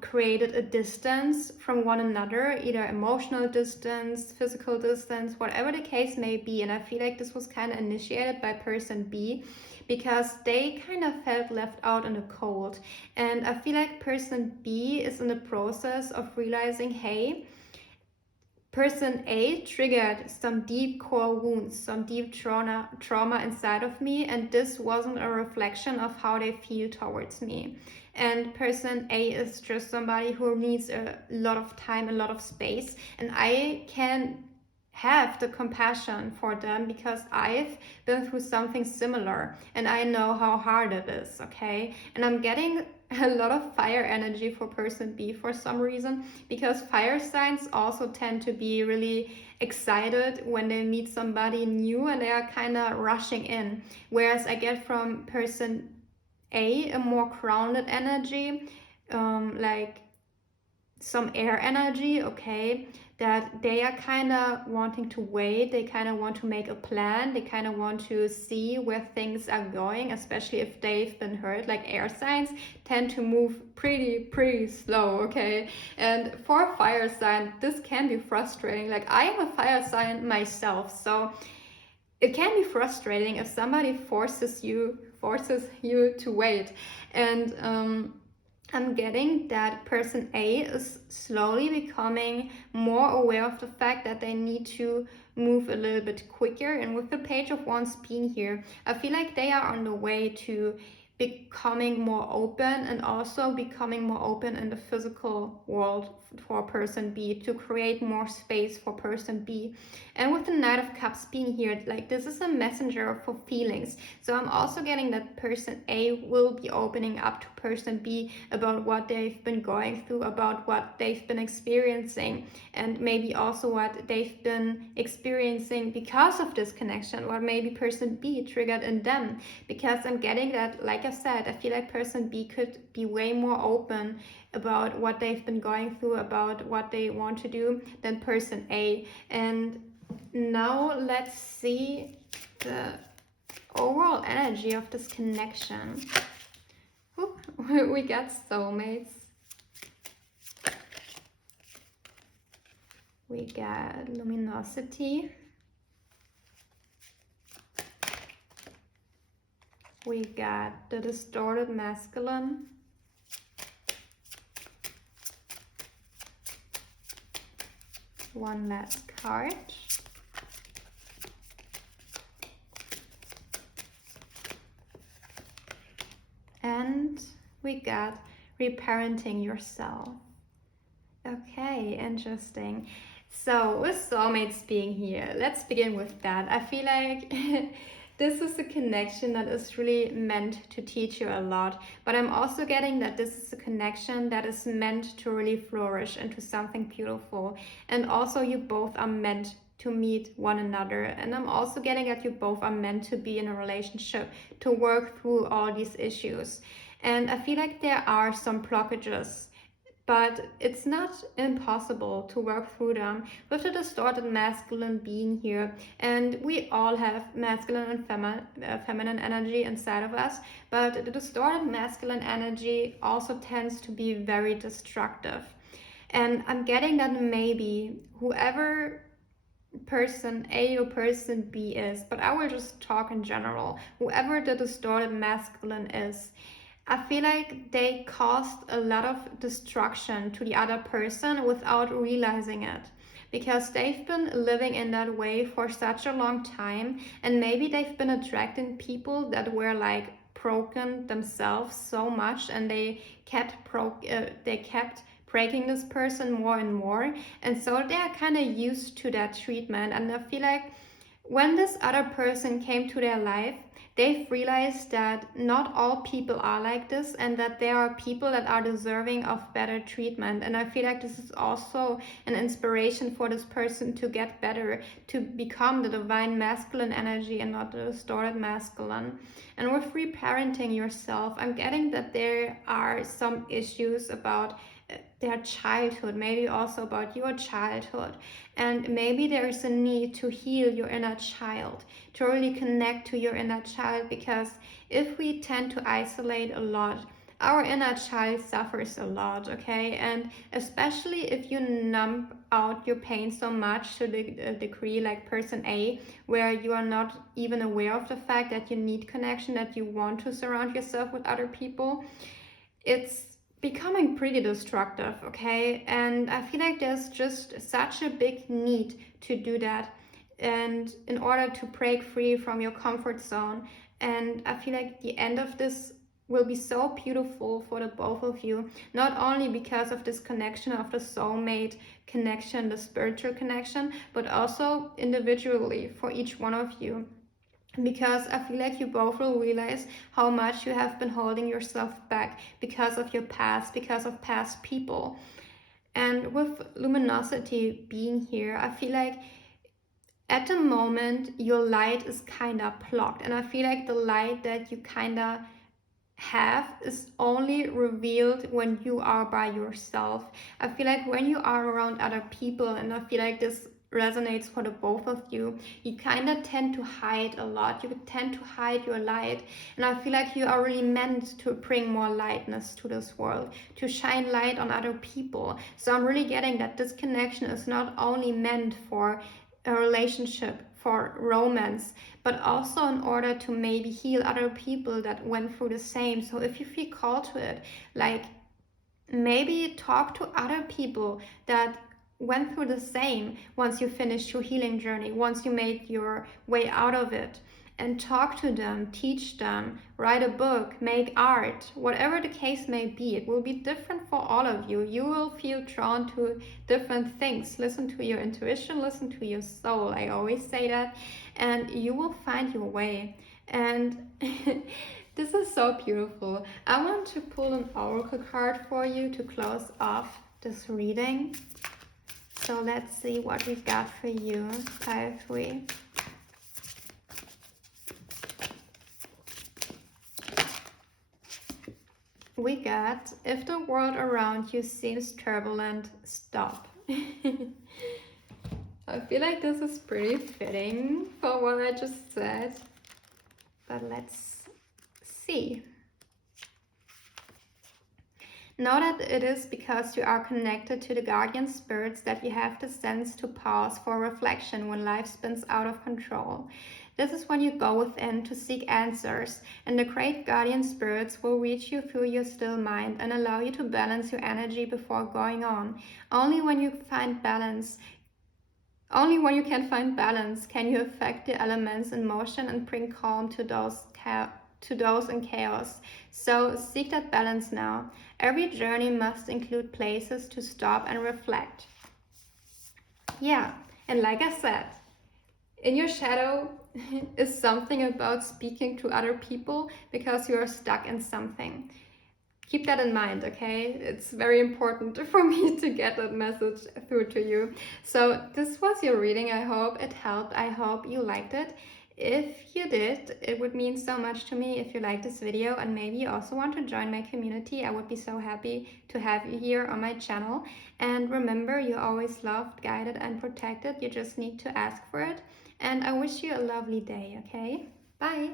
created a distance from one another, either emotional distance, physical distance, whatever the case may be. And I feel like this was kind of initiated by person B, because they kind of felt left out in the cold. And I feel like person B is in the process of realizing, hey, person A triggered some deep core wounds, some deep trauma inside of me, and this wasn't a reflection of how they feel towards me. And person A is just somebody who needs a lot of time, a lot of space, and I can have the compassion for them, because I've been through something similar and I know how hard it is, okay? And I'm getting a lot of fire energy for person B for some reason, because fire signs also tend to be really excited when they meet somebody new and they are kind of rushing in, whereas I get from person A more grounded energy, like some air energy, okay? that they are kind of wanting to wait. They kind of want to make a plan. They kind of want to see where things are going, especially if they've been hurt. Like air signs tend to move pretty slow, okay? And for a fire sign, this can be frustrating. Like I am a fire sign myself, so it can be frustrating if somebody forces you to wait. And I'm getting that person A is slowly becoming more aware of the fact that they need to move a little bit quicker. And with the Page of Wands being here, I feel like they are on the way to becoming more open, and also becoming more open in the physical world for person B, to create more space for person B. And with the Knight of Cups being here, like this is a messenger for feelings. So I'm also getting that person A will be opening up to person B about what they've been going through, about what they've been experiencing, and maybe also what they've been experiencing because of this connection, what maybe person B triggered in them. Because I'm getting that, like I said, I feel like person B could be way more open about what they've been going through, about what they want to do, than person A. And now let's see the overall energy of this connection. Ooh, we got soulmates. We got luminosity. We got the distorted masculine. One last card. And we got reparenting yourself. Okay, interesting. So with soulmates being here, let's begin with that. I feel like this is a connection that is really meant to teach you a lot, but I'm also getting that this is a connection that is meant to really flourish into something beautiful. And also you both are meant to meet one another. And I'm also getting that you both are meant to be in a relationship, to work through all these issues. And I feel like there are some blockages, but it's not impossible to work through them with the distorted masculine being here. And we all have masculine and feminine energy inside of us, but the distorted masculine energy also tends to be very destructive. And I'm getting that maybe whoever person A or person B is, but I will just talk in general, whoever the distorted masculine is, I feel like they caused a lot of destruction to the other person without realizing it, because they've been living in that way for such a long time, and maybe they've been attracting people that were like broken themselves so much, and they kept breaking this person more and more, and so they're kind of used to that treatment. And I feel like when this other person came to their life, they've realized that not all people are like this, and that there are people that are deserving of better treatment. And I feel like this is also an inspiration for this person to get better, to become the divine masculine energy and not the distorted masculine. And with reparenting yourself, I'm getting that there are some issues about their childhood, maybe also about your childhood, and maybe there is a need to heal your inner child, to really connect to your inner child, because if we tend to isolate a lot, our inner child suffers a lot, okay? And especially if you numb out your pain so much to the degree like person A, where you are not even aware of the fact that you need connection, that you want to surround yourself with other people, it's becoming pretty destructive, okay? And I feel like there's just such a big need to do that, and in order to break free from your comfort zone. And I feel like the end of this will be so beautiful for the both of you, not only because of this connection of the soulmate connection, the spiritual connection, but also individually for each one of you, because I feel like you both will realize how much you have been holding yourself back because of your past, because of past people. And with luminosity being here, I feel like at the moment your light is kind of blocked, and I feel like the light that you kind of have is only revealed when you are by yourself. I feel like when you are around other people, and I feel like this resonates for the both of you, you kind of tend to hide a lot. You tend to hide your light, and I feel like you are really meant to bring more lightness to this world, to shine light on other people. So I'm really getting that this connection is not only meant for a relationship, for romance, but also in order to maybe heal other people that went through the same. So if you feel called to it, like maybe talk to other people that went through the same once you finished your healing journey, once you made your way out of it. And talk to them, teach them, write a book, make art, whatever the case may be. It will be different for all of you. You will feel drawn to different things. Listen to your intuition, listen to your soul. I always say that. And you will find your way. And this is so beautiful. I want to pull an oracle card for you to close off this reading. So let's see what we got for you, 5-3. We got, if the world around you seems turbulent, stop. I feel like this is pretty fitting for what I just said, but let's see. Know that it is because you are connected to the guardian spirits that you have the sense to pause for reflection when life spins out of control. This is when you go within to seek answers, and the great guardian spirits will reach you through your still mind and allow you to balance your energy before going on. Only when you can find balance, can you affect the elements in motion and bring calm to those in chaos. So seek that balance now. Every journey must include places to stop and reflect. Yeah, and like I said, in your shadow is something about speaking to other people because you are stuck in something. Keep that in mind, okay? It's very important for me to get that message through to you. So this was your reading. I hope it helped. I hope you liked it. If you did, it would mean so much to me if you liked this video, and maybe you also want to join my community. I would be so happy to have you here on my channel. And remember, you're always loved, guided, and protected. You just need to ask for it. And I wish you a lovely day, okay? Bye!